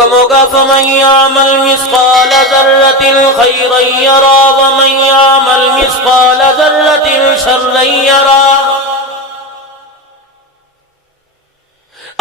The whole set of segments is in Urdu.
حکم ہوگا فمن یعمل مثقال ذرۃ خیرا یرا ومن یعمل مثقال ذرۃ شرا یرا.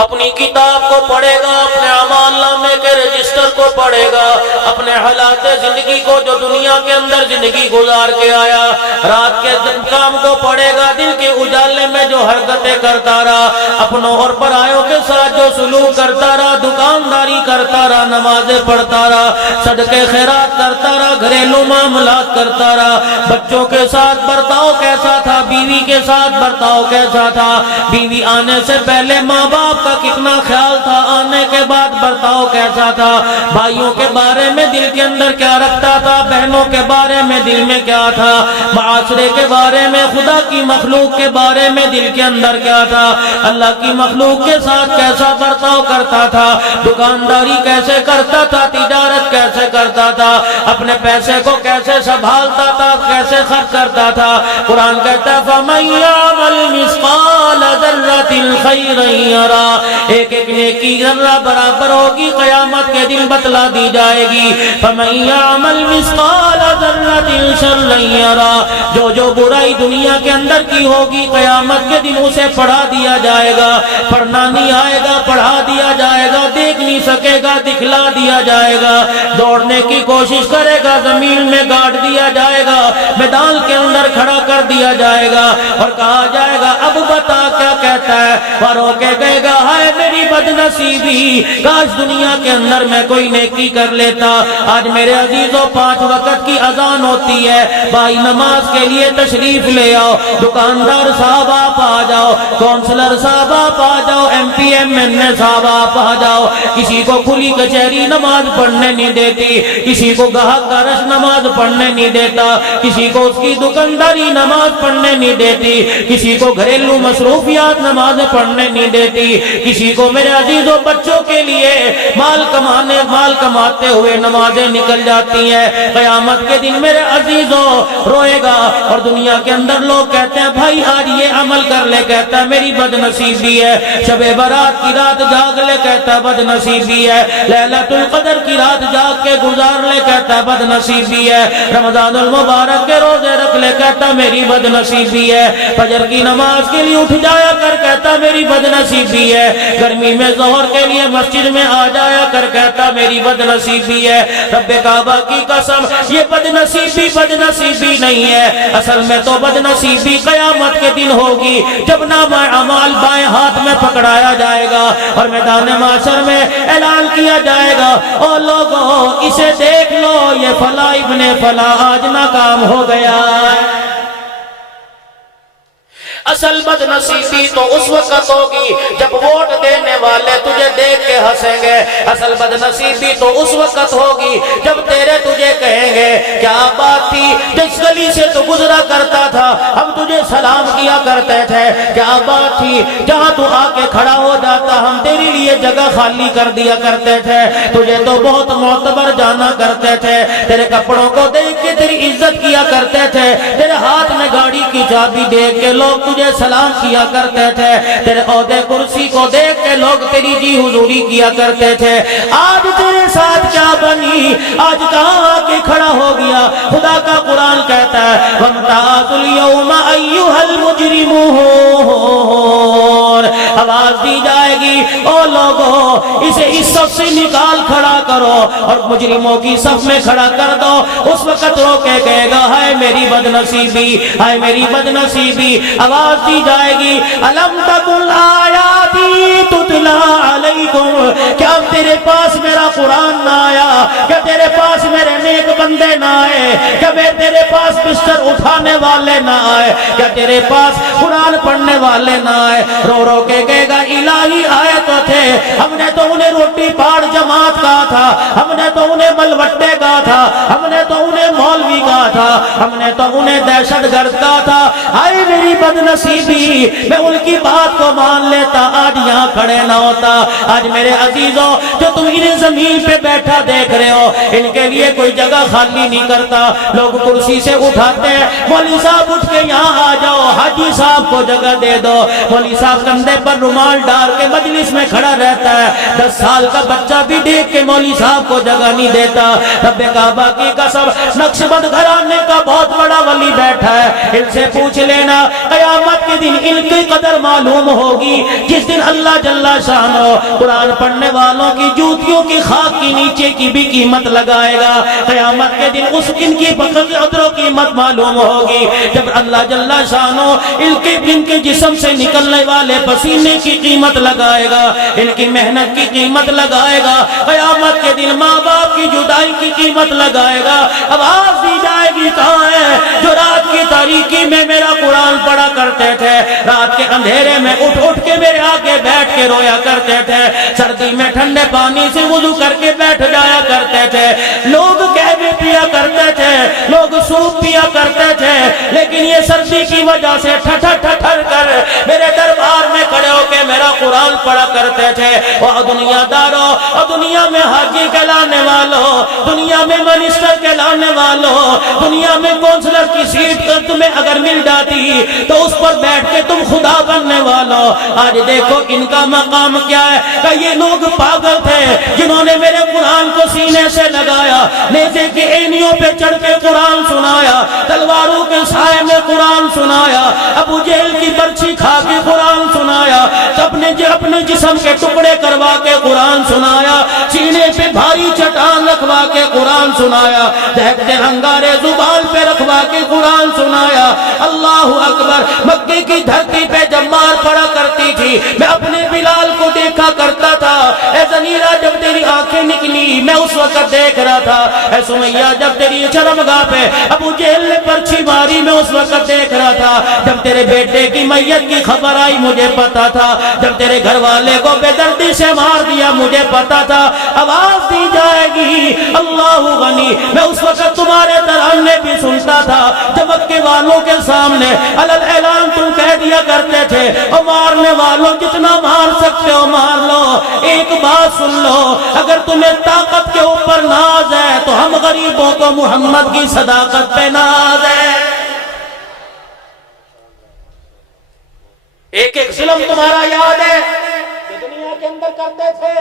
اپنی کتاب کو پڑھے گا، اپنے اعمال نامے کے رجسٹر کو پڑھے گا، اپنے حالات زندگی کو جو دنیا کے اندر زندگی گزار کے آیا، رات کے کام کو پڑھے گا، دن کے اجالے میں جو حرکتیں کرتا رہا، اپنوں اور پرایوں کے ساتھ جو سلوک کرتا رہا، دکانداری کرتا رہا، نمازیں پڑھتا رہا، صدقے خیرات کرتا رہا، گھریلو معاملات کرتا رہا، بچوں کے ساتھ برتاؤ کیسا تھا، بیوی کے ساتھ برتاؤ کیسا تھا، بیوی آنے سے پہلے ماں باپ کتنا خیال تھا، آنے کے بعد برتاؤ کیسا تھا، بھائیوں کے بارے میں دل کے اندر کیا رکھتا تھا، بہنوں کے بارے میں دل میں کیا تھا، معاشرے کے بارے میں، خدا کی مخلوق کے بارے میں دل کے اندر کیا تھا، اللہ کی مخلوق کے ساتھ کیسا برتاؤ کرتا تھا، دکانداری کیسے کرتا تھا، تجارت کیسے کرتا تھا، اپنے پیسے کو کیسے سنبھالتا تھا، کیسے خرچ کرتا تھا. قرآن کہتا ہے فَمَن يَعْمَلْ مِثْقَالَ ذَرَّةٍ خَيْرًا يَرَهُ. ایک ایک نیکی ذرہ برابر ہوگی، قیامت کے دن بتلا دی جائے گی. فَمَن يَعْمَلْ مِثْقَالَ ذَرَّةٍ شَرًّا يَرَهُ. جو برائی دنیا کے اندر کی ہوگی، قیامت کے دن اسے پڑھا دیا جائے گا. پڑھنا نہیں آئے گا، پڑھا دیا جائے گا. دیکھ نہیں سکے گا، دکھلا دیا جائے گا. دوڑنے کی کوشش کرے گا، زمین میں گاڑ دیا جائے گا، میدان کے اندر کھڑا کر دیا جائے گا اور کہا جائے گا اب بتا کیا کہتا ہے. رو کے کہے گا ہائے میری بدنصیبی، کاش دنیا کے اندر میں کوئی نیکی کر لیتا. آج میرے عزیزوں 5 وقت کی اذان ہوتی ہے، بھائی نماز کے لیے تشریف لے آؤ. دکاندار صاحب آپ آ جاؤ، کونسلر صاحب آپ آ جاؤ، ایم پی ایم این اے صاحب آپ آ جاؤ. کسی کو کھلی کچہری نماز پڑھنے نہیں دیتی، کسی کو گاہک کا رش نماز پڑھنے نہیں دیتا، کسی کو اس کی دکانداری نماز پڑھنے نہیں دیتی، کسی کو گھریلو مصروفیات نماز پڑھنے نہیں دیتی، کسی کو میرے عزیزوں بچوں کے لیے مال کماتے ہوئے نمازیں نکل جاتی ہیں. قیامت کے دن میرے عزیزوں روئے گا اور دنیا کے اندر لوگ کہتے ہیں بھائی آج یہ عمل کر لے، کہتا ہے میری بدنصیبی ہے. شب برات کی رات جاگ لے، کہتا ہے بدنصیبی ہے. لیلۃ القدر کی رات جاگ کے گزار لے، کہتا ہے بدنصیبی ہے. رمضان المبارک کے روزے رکھ لے، کہتا ہے میری بدنصیبی ہے. فجر کی نماز کے لیے اٹھ جایا کر، کہتا میری بدنصیبی ہے. گرمی میں ظہر کے لیے مسجد میں آ جایا کر، کہتا میری بدنصیبی ہے. رب کعبہ کی قسم یہ بدنصیبی نہیں ہے، اصل میں تو بدنصیبی قیامت کے دن ہوگی جب نامہ اعمال بائیں ہاتھ میں پکڑایا جائے گا اور میدان محشر میں اعلان کیا جائے گا او لوگوں اسے دیکھ لو، یہ فلاں ابن فلاں آج ناکام ہو گیا. اصل بدنصیبی تو اس وقت ہوگی جب ووٹ دینے والے تجھے دیکھ کے ہنسیں گے. اصل بدنصیبی تو اس وقت ہوگی جب تجھے کہیں گے کیا بات تھی جس گلی سے تو گزرا کرتا تھا ہم تجھے سلام کیا کرتے تھے، کیا بات تھی جہاں تو آ کے کھڑا ہو جاتا ہم تیرے لیے جگہ خالی کر دیا کرتے تھے، تجھے تو بہت معتبر جانا کرتے تھے، تیرے کپڑوں کو دیکھ کے تیری عزت کیا کرتے تھے، تیرے ہاتھ میں گاڑی کی چابی دیکھ کے لوگ تجھے سلام کیا کرتے تھے، تیرے عہدے کرسی کو دیکھ کے لوگ تیری جی حضوری کیا کرتے تھے. آج تیرے ساتھ کیا بنی، آج کہاں آ کے کھڑا ہو گیا. خدا کا قرآن کہتا ہے وَامْتَازُوا الْيَوْمَ أَيُّهَا الْمُجْرِمُونَ. آواز دی جائے گی او لوگو اسے اس صف سے نکال کھڑا کرو اور مجرموں کی صف میں کھڑا کر دو. اس وقت رو کے کہے گا ہائے میری بدنصیبی، ہائے میری بدنصیبی. آواز دی جائے گی الم تکن آیاتی تتلا علیکم، کیا تیرے پاس میرا قرآن نہ آیا، کیا تیرے پاس میرے نیک بندے نہ آئے، کیا تیرے پاس بستر اٹھانے والے نہ آئے، کیا تیرے پاس قرآن پڑھنے والے نہ آئے. رو رو کے کہے گا الہی آئے تو تھے، ہم نے تو انہیں روٹی پاڑ جماعت کہا تھا، ہم نے تو انہیں ملوٹے کہا تھا، ہم نے تو انہیں مولوی کہا تھا، تھا، ہم نے تو انہیں دہشت گرد کہا تھا، ہائے میری بدنصیبی، میں ان کی بات کو مان لیتا آج یہاں کھڑے نہ ہوتا۔ آج میرے عزیزوں جو تم انہیں زمین پہ بیٹھا دیکھ رہے ہو، ان کے لیے کوئی جگہ خالی نہیں کرتا، لوگ کرسی سے اٹھاتے ہیں، مولوی صاحب اٹھ کے یہاں آ جاؤ، حاجی صاحب کو جگہ دے دو، مولوی صاحب کندھے پر رومال ڈال کے مجلس میں کھڑا رہتا ہے، 10 سال کا بچہ بھی دیکھ کے مولوی صاحب کو جگہ نہیں دیتا۔ رب کعبہ کی قسم، نقشبند گھرانے کا بہت بڑا ولی بیٹھا ہے، ان سے پوچھ لینا قیامت کے دن ان کی قدر معلوم ہوگی، جس دن اللہ جل شانہ قرآن پڑھنے والوں کی جوتیوں کی خاک کی نیچے کی بھی قیمت لگائے گا۔ قیامت کے دن اس ان کی قدر و قیمت معلوم ہوگی جب اللہ جل شانہ ان کے جسم سے نکلنے والے پسینے کی قیمت لگائے گا، ان کی محنت کی قیمت لگائے گا، قیامت کے دن ماں باپ کی جدائی کی قیمت لگائے گا۔ آواز دی جائے گی کہاں ہے جو رات کی تاریکی میں میرا قرآن پڑھا کرتے تھے، رات کے اندھیرے میں اٹھ اٹھ کے میرے آگے بیٹھ کے رویا کرتے تھے، سردی میں ٹھنڈے پانی سے وضو کر کے بیٹھ جایا کرتے تھے، لوگ قہوے پیا کرتے تھے، لوگ سوپ پیا کرتے تھے، لیکن یہ سردی کی وجہ سے ٹھٹھر ٹھٹھر کر میرے دربار میں کھڑے ہو کے میرا قرآن پڑھا کرتے تھے۔ اور دنیا داروں اور دنیا میں حاجی کہلانے والوں، دنیا میں منسٹر کہلانے والوں، دنیا میں کونسلر کی سیٹ کر تمہیں اگر مل جاتی تو اس پر بیٹھ کے تم خدا بننے والوں، آج دیکھو ان کا مقام کیا ہے کہ یہ لوگ پاگل تھے جنہوں نے میرے قرآن کو سینے سے لگایا، نیزے کی اینیوں پہ چڑھ کے قرآن سنایا، تلواروں کے سائے میں قرآن سنایا، ابو جہل کی برچھی کھا کے قرآن سنایا، اپنے جسم کے ٹکڑے کروا کے قرآن سنایا، سینے پہ بھاری چٹان رکھوا کے قرآن سنایا، دہکتے انگارے زبان پہ رکھوا کے قرآن سنایا۔ اللہ اکبر۔ مکے کی دھرتی پہ جب مار پڑا کرتی تھی میں اپنے بلال کو دیکھا کرتا تھا، اے زنیرہ جب تیری آنکھیں نکلی میں اس وقت دیکھ رہا تھا، اے سمیہ جب تیری چرمگاہ پہ ابو جہل نے پرچھی ماری میں اس وقت دیکھ رہا تھا، جب تیرے بیٹے کی میت کی خبر آئی مجھے پتا تھا، جب تیرے گھر والے کو بے دردی سے مار دیا مجھے پتا تھا۔ آواز دی جائے گی اللہ غنی، میں اس وقت تمہارے ترانے بھی سنتا تھا جب مکے والوں کے سامنے علل اعلان تم کہہ دیا کرتے تھے، اور مارنے والوں جتنا مار سکتے ہو مار لو، ایک بات سن لو، اگر تمہیں طاقت کے اوپر ناز ہے تو ہم غریبوں کو محمد کی صداقت پہ ناز ہے۔ ایک ایک ظلم تمہارا یاد ہے کہ دنیا کے اندر کرتے تھے،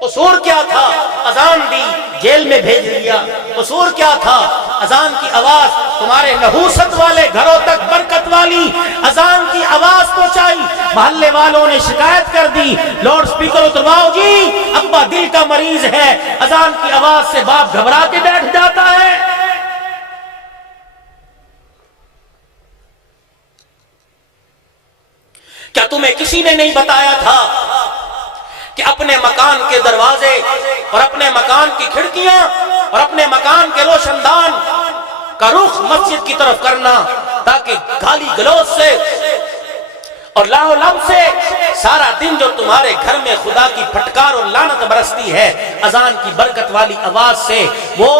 قصور کیا تھا؟ اذان دی، جیل میں بھیج دیا، قصور کیا تھا؟ اذان کی آواز تمہارے نحوست والے گھروں تک برکت والی اذان کی آواز پہنچائی، محلے والوں نے شکایت کر دی، لاؤڈ سپیکر اترواؤ جی، ابا دل کا مریض ہے، اذان کی آواز سے باپ گھبرا کے بیٹھ جاتا ہے۔ کیا تمہیں کسی نے نہیں بتایا تھا کہ اپنے مکان کے دروازے اور اپنے مکان کی کھڑکیاں اور اپنے مکان کے روشن دان کا رخ مسجد کی طرف کرنا، تاکہ گالی گلوچ سے اور لاؤ لب سے سارا دن جو تمہارے گھر میں خدا کی پھٹکار اور لعنت برستی ہے، اذان کی برکت والی آواز سے وہ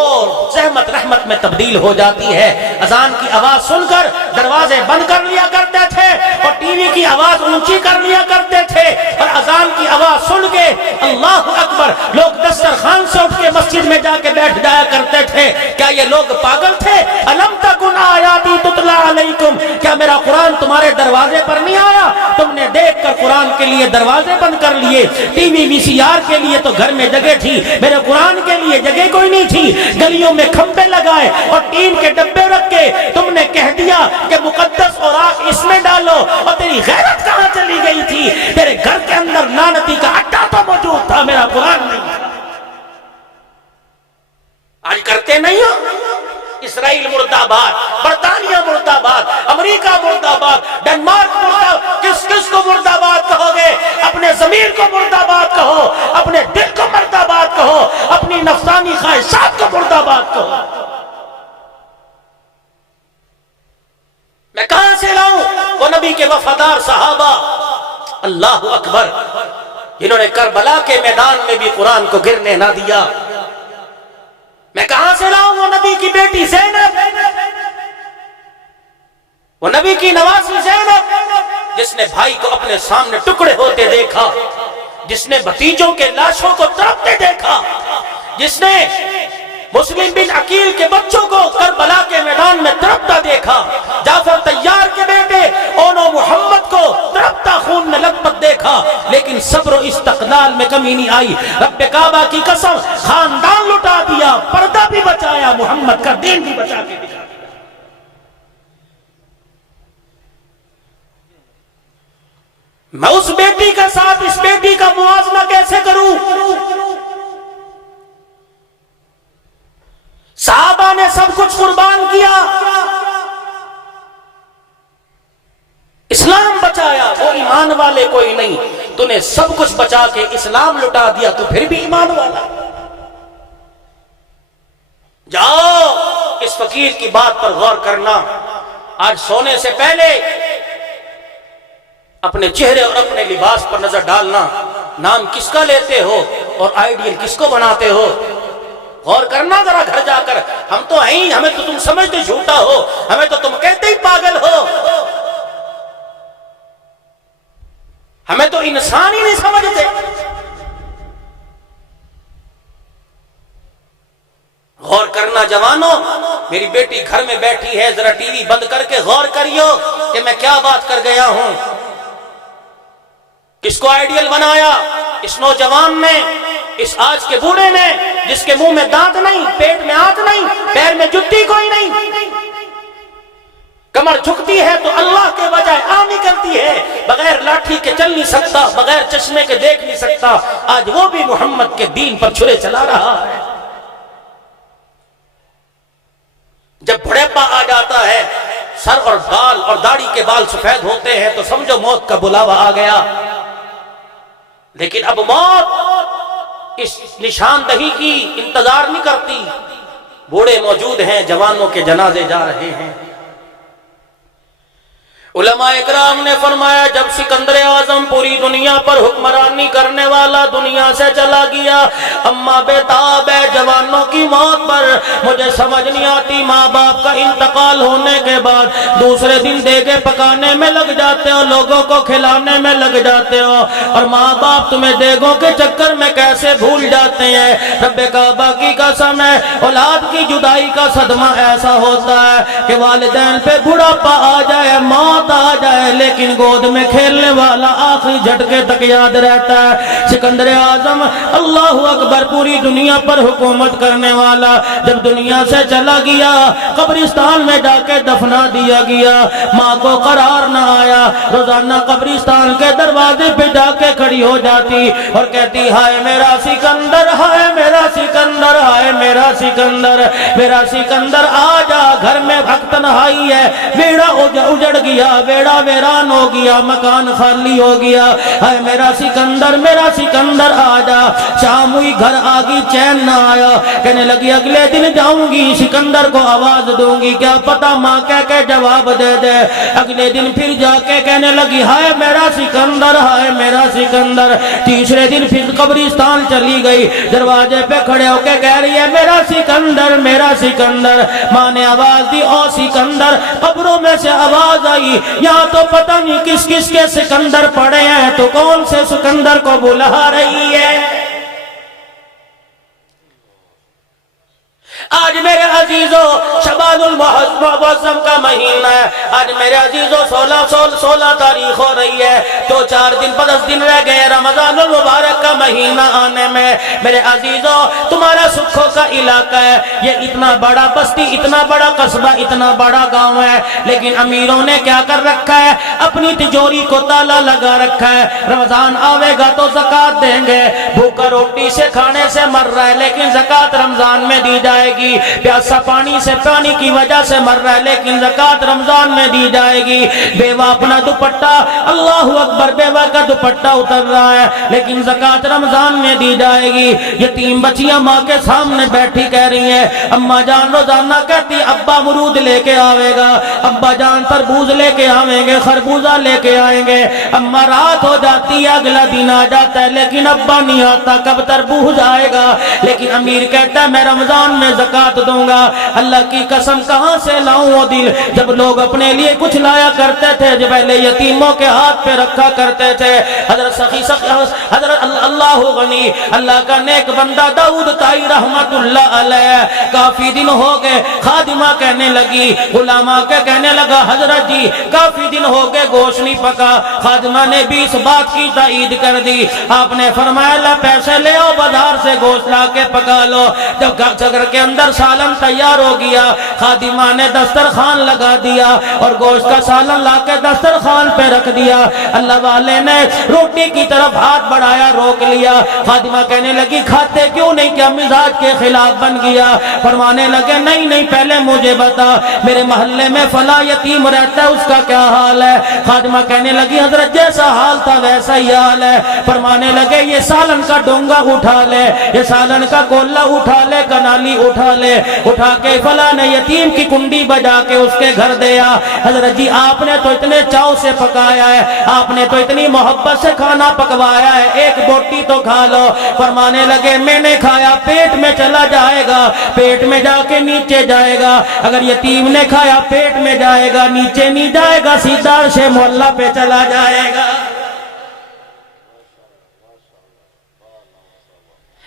زحمت رحمت میں تبدیل ہو جاتی ہے۔ اذان کی آواز سن کر دروازے بند کر لیا کرتے تھے اور ٹی وی کی آواز اونچی کر لیا کرتے تھے، اور اذان کی آواز سن کے اللہ اکبر لوگ دسترخوان سے اٹھ کے مسجد میں جا کے بیٹھ جایا کرتے تھے۔ کیا یہ لوگ پاگل تھے؟ الم تکن آیاتی تتلی علیکم، کیا میرا قرآن تمہارے دروازے پر نہیں آیا؟ تم نے دیکھ کر قرآن کے لیے دروازے بند کر لیے، ٹی وی وی سی آر کے لیے تو گھر میں جگہ تھی، میرے قرآن کے لیے جگہ کوئی نہیں تھی، گلیوں میں کھمبے لگائے اور ٹین کے ڈبے رکھ کے تم نے کہہ دیا کہ مقدس اوراق اس میں ڈالو، اور تیری غیرت کہاں چلی گئی تھی؟ تیرے گھر کے اندر لعنتی کا اڈا تو موجود تھا، میرا قرآن نہیں تھا۔ آج کرتے نہیں ہو؟ اسرائیل مرد آباد، برطانیہ مرد آباد، امریکہ مرد آباد، ڈنمارک مرد آباد، کس کس کو مرد آباد کہو گے؟ اپنے ضمیر کو مرد آباد کہو، اپنے دل کو مرد آباد کہو، اپنی نفسانی خواہشات کو مرد آباد کہو۔ میں کہاں سے لاؤں وہ نبی کے وفادار صحابہ، اللہ اکبر، جنہوں نے کربلا کے میدان میں بھی قرآن کو گرنے نہ دیا؟ میں کہاں سے لاؤں وہ نبی کی بیٹی زینب وہ نبی کی نواسی زینب جس نے بھائی کو اپنے سامنے ٹکڑے ہوتے دیکھا، جس نے بھتیجوں کے لاشوں کو تڑپتے دیکھا، جس نے مسلم بن عقیل کے بچوں کو کربلا کے میدان میں تڑپتا دیکھا، جعفر طیار کے بیٹے اونو محمد کو تڑپتا خون میں لطپت دیکھا، لیکن صبر و استقلال میں کمی نہیں آئی۔ رب کعبہ کی قسم، خاندان لٹا دیا، پردہ بھی بچایا، محمد کا دین بھی بچا کے دکھا۔ میں اس بیٹی کے ساتھ اس بیٹی کا موازنہ کیسے کروں؟ صحابہ نے سب کچھ قربان کیا، اسلام بچایا، وہ ایمان والے کوئی نہیں۔ تو نے سب کچھ بچا کے اسلام لٹا دیا، تو پھر بھی ایمان والا؟ جاؤ اس فقیر کی بات پر غور کرنا۔ آج سونے سے پہلے اپنے چہرے اور اپنے لباس پر نظر ڈالنا، نام کس کا لیتے ہو اور آئیڈیل کس کو بناتے ہو؟ غور کرنا ذرا گھر جا کر۔ ہم تو ہیں ہی، ہمیں تو تم سمجھتے جھوٹا ہو، ہمیں تو تم کہتے ہی پاگل ہو، ہمیں تو انسان ہی نہیں سمجھتے۔ غور کرنا جوانوں، میری بیٹی گھر میں بیٹھی ہے، ذرا ٹی وی بند کر کے غور کریو کہ میں کیا بات کر گیا ہوں۔ کس کو آئیڈیل بنایا؟ اس نوجوان نے، اس آج کے بوڑھے نے، جس کے منہ میں دانت نہیں، پیٹ میں آنت نہیں، پیر میں جتی کوئی نہیں، کمر جھکتی ہے تو اللہ کے بجائے آمی کرتی ہے، بغیر لاٹھی کے چل نہیں سکتا، بغیر چشمے کے دیکھ نہیں سکتا، آج وہ بھی محمد کے دین پر چھرے چلا رہا ہے۔ جب بڑھاپا آ جاتا ہے، سر اور بال اور داڑھی کے بال سفید ہوتے ہیں، تو سمجھو موت کا بلاوا آ گیا۔ لیکن اب موت اس نشاندہی کی انتظار نہیں کرتی، بوڑھے موجود ہیں، جوانوں کے جنازے جا رہے ہیں۔ علماء اکرام نے فرمایا جب سکندر اعظم پوری دنیا پر حکمرانی کرنے والا دنیا سے چلا گیا، اما بیتاب ہے جوانوں کی موت پر۔ مجھے سمجھ نہیں آتی، ماں باپ کا انتقال ہونے کے بعد دوسرے دن دیگے پکانے میں لگ جاتے ہو، لوگوں کو کھلانے میں لگ جاتے ہو، اور ماں باپ تمہیں دیگوں کے چکر میں کیسے بھول جاتے ہیں۔ رب کعبہ کی قسم ہے، اولاد کی جدائی کا صدمہ ایسا ہوتا ہے کہ والدین پہ بڑھاپا آ جائے، موت آ جائے، لیکن گود میں کھیلنے والا آخری جھٹکے تک یاد رہتا ہے۔ سکندر اعظم اللہ اکبر پوری دنیا پر حکومت کرنے والا جب دنیا سے چلا گیا، قبرستان میں جا کے دفنا دیا گیا، ماں کو قرار نہ آیا، روزانہ قبرستان کے دروازے پہ جا کے کھڑی ہو جاتی اور کہتی ہائے میرا سکندر، ہائے میرا سکندر، ہائے میرا سکندر، میرا سکندر آ جا، گھر میں وقت تنہائی ہے، بیڑا اجڑ گیا، بیڑا ویران ہو گیا، مکان خالی ہو گیا، اے میرا سکندر، میرا سکندر آ جا۔ شام ہوئی، گھر آگی، چین نہ آیا، کہنے لگی اگلے دن جاؤں گی، سکندر کو آواز دوں گی، کیا پتا ماں کہہ کے جواب دے دے۔ اگلے دن پھر جا کے کہنے لگی ہائے میرا سکندر، ہائے میرا سکندر۔ تیسرے دن پھر قبرستان چلی گئی، دروازے پہ کھڑے ہو کے کہہ رہی ہے میرا سکندر، میرا سکندر۔ ماں نے آواز دی او سکندر، قبروں میں سے آواز آئی، یہاں تو پتہ نہیں کس کس کے سکندر پڑے ہیں، تو کون سے سکندر کو بلا رہی ہے؟ آج میرے عزیزو شعبان المعظم کا مہینہ ہے، آج میرے عزیزو 16 تاریخ ہو رہی ہے، تو 4 دن 10 دن رہ گئے رمضان المبارک کا مہینہ آنے میں۔ میرے عزیزو تمہارا سکھوں کا علاقہ ہے، یہ اتنا بڑا بستی، اتنا بڑا قصبہ، اتنا بڑا گاؤں ہے، لیکن امیروں نے کیا کر رکھا ہے؟ اپنی تجوری کو تالا لگا رکھا ہے۔ رمضان آوے گا تو زکوٰۃ دیں گے، بھوکا روٹی سے کھانے سے مر رہا ہے لیکن زکوٰۃ رمضان میں دی جائے گی، پیاسا پانی سے پانی کی وجہ سے مر رہا ہے لیکن زکوٰۃ رمضان میں دی جائے گی، بیوہ اپنا دوپٹہ اللہ اکبر اکبر، بیوہ کا دوپٹہ اتر رہا ہے، لیکن زکوٰۃ رمضان میں دی جائے گی۔ یتیم بچیاں ماں کے سامنے بیٹھی کہہ رہی ہیں، اماں جان روزانہ کہتی ابا امرود لے کے آوے گا، ابا جان تربوز لے کے آویں گے، خربوزہ لے کے آئیں گے۔ اماں رات ہو جاتی ہے، اگلا دن آ جاتا ہے، لیکن ابا نہیں آتا، کب تربوز آئے گا؟ لیکن امیر کہتا ہے میں رمضان میں زکوٰۃ دوں گا۔ اللہ کی قسم کہاں سے لاؤں وہ دل؟ جب لوگ اپنے لیے کچھ لایا کرتے تھے، جب پہلے یتیموں کے ہاتھ پہ رکھا کرتے تھے۔ حضرت اللہ غنی، اللہ کا نیک بندہ داؤد تائی رحمت اللہ علیہ، کافی دن ہو گئے، خادمہ کہنے لگی، غلامہ کے کہنے لگا حضرت جی کافی دن ہو گئے گوشت نہیں پکا۔ خادمہ نے بھی اس بات کی تائید کر دی۔ آپ نے فرمایا لا پیسے لے آؤ، بازار سے گوشت لا کے پکا لو۔ جب گھر کے اندر سالن تیار ہو گیا، خادمہ نے دسترخوان لگا دیا اور گوشت کا سالن لا کے دسترخوان پہ رکھ دیا۔ اللہ والے نے روٹی کی طرف ہاتھ بڑھایا، روک لیا۔ خادمہ کہنے لگی کھاتے کیوں نہیں، کیا مزاج کے خلاف بن گیا؟ فرمانے لگے نہیں نہیں، پہلے مجھے بتا میرے محلے میں فلاں یتیم رہتا ہے، اس کا کیا حال ہے؟ خادمہ کہنے لگی حضرت جیسا حال تھا ویسا ہی حال ہے۔ فرمانے لگے یہ سالن کا ڈونگا اٹھا لے، یہ سالن کا گولا اٹھا لے، کنالی اٹھا لے، اٹھا کے فلاں یتیم کی کنڈی بجا کے اس کے گھر دیا۔ حضرت جی آپ نے تو اتنے چاؤ سے پکایا ہے، آپ نے تو اتنی محبت سے کھانا پکوایا ہے، ایک بوٹی تو کھا لو۔ فرمانے لگے میں نے کھایا پیٹ میں چلا جائے گا، پیٹ میں جا کے نیچے جائے گا۔ اگر یتیم نے کھایا پیٹ میں جائے گا، نیچے نہیں جائے گا، سیدھا عرش معلیٰ پہ چلا جائے گا۔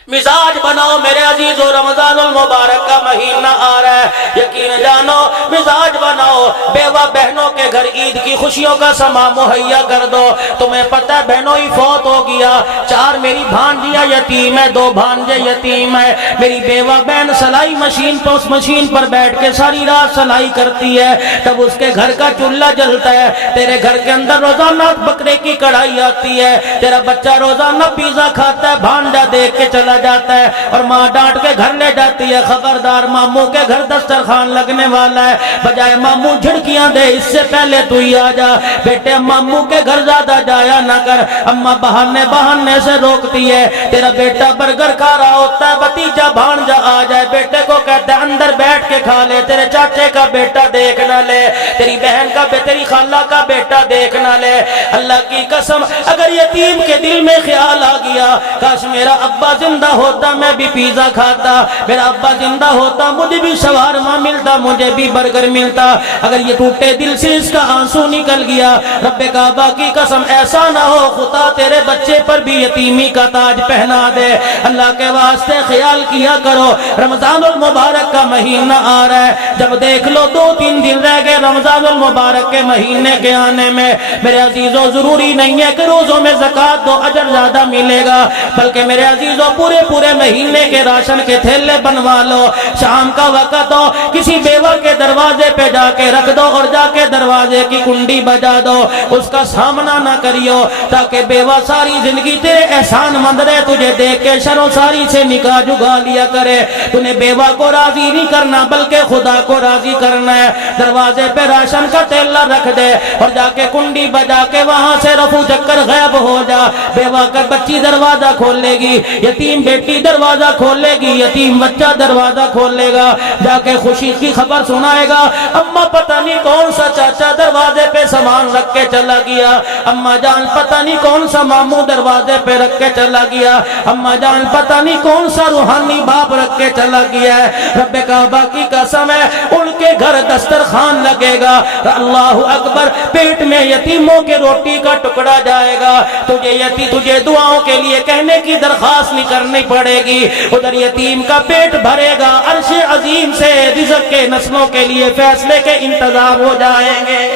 مزاج بناؤ میرے عزیزو، رمضان المبارک کا مہینہ آ رہا ہے، یقین جانو مزاج بناؤ، بیوہ بہنوں کے گھر عید کی خوشیوں کا سما مہیا کر دو۔ تمہیں پتہ ہے بہنوں ہی فوت ہو گیا، 4 میری بھانجیاں یتیم ہے، 2 بھانجے یتیم ہے۔ میری بیوہ بہن سلائی مشین پر، اس مشین پر بیٹھ کے ساری رات سلائی کرتی ہے، تب اس کے گھر کا چولہا جلتا ہے۔ تیرے گھر کے اندر روزانہ بکرے کی کڑھائی آتی ہے، تیرا بچہ روزانہ پیزا کھاتا ہے، بھانجا دیکھ کے چلا جاتا ہے اور ماں ڈانٹ کے گھر لے جاتی ہے، خبردار ماموں کے گھر دسترخوان لگنے والا ہے، بجائے ماموں جھڑکیاں دے اس سے پہلے تو ہی آ جا، بیٹے ماموں کے گھر زیادہ جایا نہ کر۔ اماں بہانے سے روکتی ہے، تیرا بیٹا برگر کھا رہا ہوتا ہے، بھتیجا بھانجا آ جائے، بیٹے کو کہتا ہے اندر بیٹھ کے کھا لے، تیرے چاچے کا بیٹا دیکھ نہ لے، تیری بہن کا تیری خالہ کا بیٹا دیکھ نہ لے۔ اللہ کی قسم اگر یتیم کے دل میں خیال آ گیا کاش میرا ابا زندہ ہوتا میں بھی پیزا کھاتا، میرا ابا زندہ ہوتا مجھے بھی شوارما ملتا، مجھے بھی برگر ملتا، اگر یہ ٹوٹے دل سے اس کا آنسو نکل گیا، رب کعبہ کی قسم ایسا نہ ہو خدا تیرے بچے پر بھی یتیمی کا تاج پہنا دے۔ اللہ کے واسطے خیال کیا کرو، رمضان المبارک کا مہینہ آ رہا ہے، جب دیکھ لو 2-3 دن رہ گئے رمضان المبارک کے مہینے کے آنے میں، میرے عزیزوں ضروری نہیں ہے کہ روزوں میں زکوٰۃ دو اجر زیادہ ملے گا، بلکہ میرے عزیزوں پورے مہینے کے راشن کے تھیلے بنوا لو، شام کا وقت ہو کسی بیوہ کے دروازے پہ جا کے رکھ دو اور جا کے دروازے کی کنڈی بجا دو، اس کا سامنا نہ کریو، تاکہ بیوہ ساری زندگی تیرے احسان مند رہے، تجھے دیکھ کے شرم ساری سے نکاح جگا لیا کرے۔ تُنے بیوہ کو راضی نہیں کرنا بلکہ خدا کو راضی کرنا ہے، دروازے پہ راشن کا تھیلا رکھ دے اور جا کے کنڈی بجا کے وہاں سے رفو چکر غائب ہو جا، بیوہ کا بچی دروازہ کھول لے گی، یتیم بیٹی دروازہ کھولے گی، یتیم بچہ دروازہ کھولے گا، جا کے خوشی کی خبر سنائے گا، اماں پتہ نہیں کون سا چاچا دروازے پہ سامان رکھ کے چلا گیا، اماں جان پتہ نہیں کون سا ماموں دروازے پہ رکھ کے چلا گیا، اماں جان پتہ نہیں کون سا روحانی باپ رکھ کے چلا گیا ہے۔ رب کعبہ کی قسم ہے ان کے گھر دسترخوان لگے گا، اللہ اکبر، پیٹ میں یتیموں کے روٹی کا ٹکڑا جائے گا، تجھے دعاؤں کے لیے کہنے کی درخواست نہیں کرنی پڑے گی، ادھر یتیم کا پیٹ بھرے گا، عرش عظیم سے رزق کے نسلوں کے لیے فیصلے کے انتظام ہو جائیں گے۔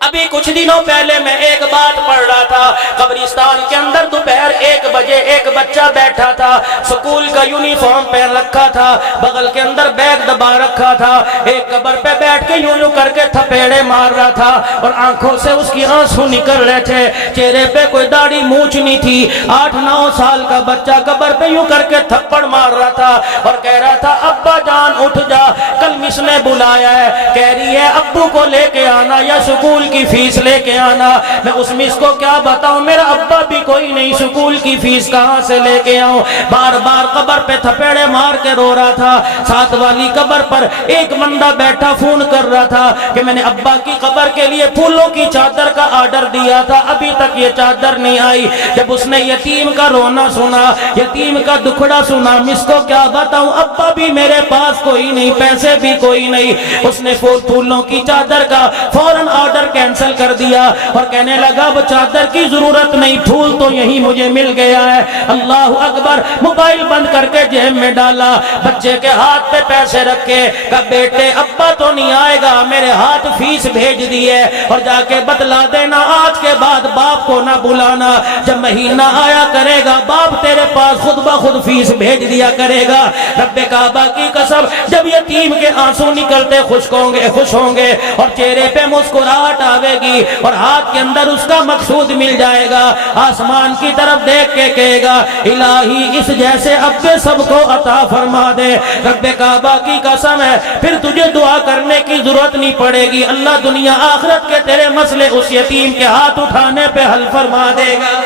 ابھی کچھ دنوں پہلے میں ایک بات پڑھ رہا تھا، قبرستان کے اندر دوپہر 1 بجے ایک بچہ بیٹھا بیٹھا تھا, سکول کا یونیفارم پہن رکھا تھا, بغل کے اندر بیگ دبا رکھا تھا, ایک قبر پہ بیٹھ کے یوں یوں کر کے تھپیڑے مار رہا تھا اور آنکھوں سے اس کی آنسو نکل رہے تھے, چہرے پہ کوئی داڑھی مونچھ نہیں تھی. 8-9 سال کا بچہ قبر پہ یوں کر کے تھپڑ مار رہا تھا اور کہہ رہا تھا ابا جان اٹھ جا, کل مس نے بلایا ہے, کہہ رہی ہے ابو کو لے کے آنا یا سکول کی فیس لے کے آنا. میں اس مس کو کیا بتاؤں, میرا ابا بھی کوئی نہیں, سکول کی فیس کہاں سے لے کے آؤں. بار بار قبر پہ تھپیڑے مار کے رو رہا تھا. ساتھ والی قبر پر ایک بندہ بیٹھا فون کر رہا تھا کہ میں نے ابا کی قبر کے لیے پھولوں کی چادر کا آرڈر دیا تھا, ابھی تک یہ چادر نہیں آئی. جب اس نے یتیم کا رونا سنا, یتیم کا دکھڑا سنا, مس کو کیا بتاؤں ابا بھی میرے پاس کوئی نہیں, پیسے بھی کوئی نہیں. اس نے پھولوں کی چادر کا فوراً آرڈر کینسل کر دیا اور کہنے لگا وہ چادر کی ضرورت نہیں, پھول تو یہی مجھے مل گیا ہے. اللہ اکبر. موبائل بند کر کے جیب میں ڈالا, بچے کے ہاتھ پہ پیسے رکھے, کہا بیٹے ابا تو نہیں آئے گا, میرے ہاتھ فیس بھیج دی ہے اور جا کے بتلا دینا آج کے بعد باپ کو نہ بلانا, جب مہینہ آیا کرے گا باپ تیرے پاس خود بخود فیس بھیج دیا کرے گا. رب کعبہ کی قسم, جب یتیم کے آنسو نکلتے خوش ہوں گے اور چہرے پہ مسکراہٹ آوے گی اور ہاتھ کے اندر اس کا مقصود مل جائے گا, آسمان کی طرف دیکھ کے کہے گا الہی اس جیسے اب سب کو عطا فرما دے. رب کعبہ کی قسم ہے پھر تجھے دعا کرنے کی ضرورت نہیں پڑے گی, اللہ دنیا آخرت کے تیرے مسئلے اس یتیم کے ہاتھ اٹھانے پہ حل فرما دے گا.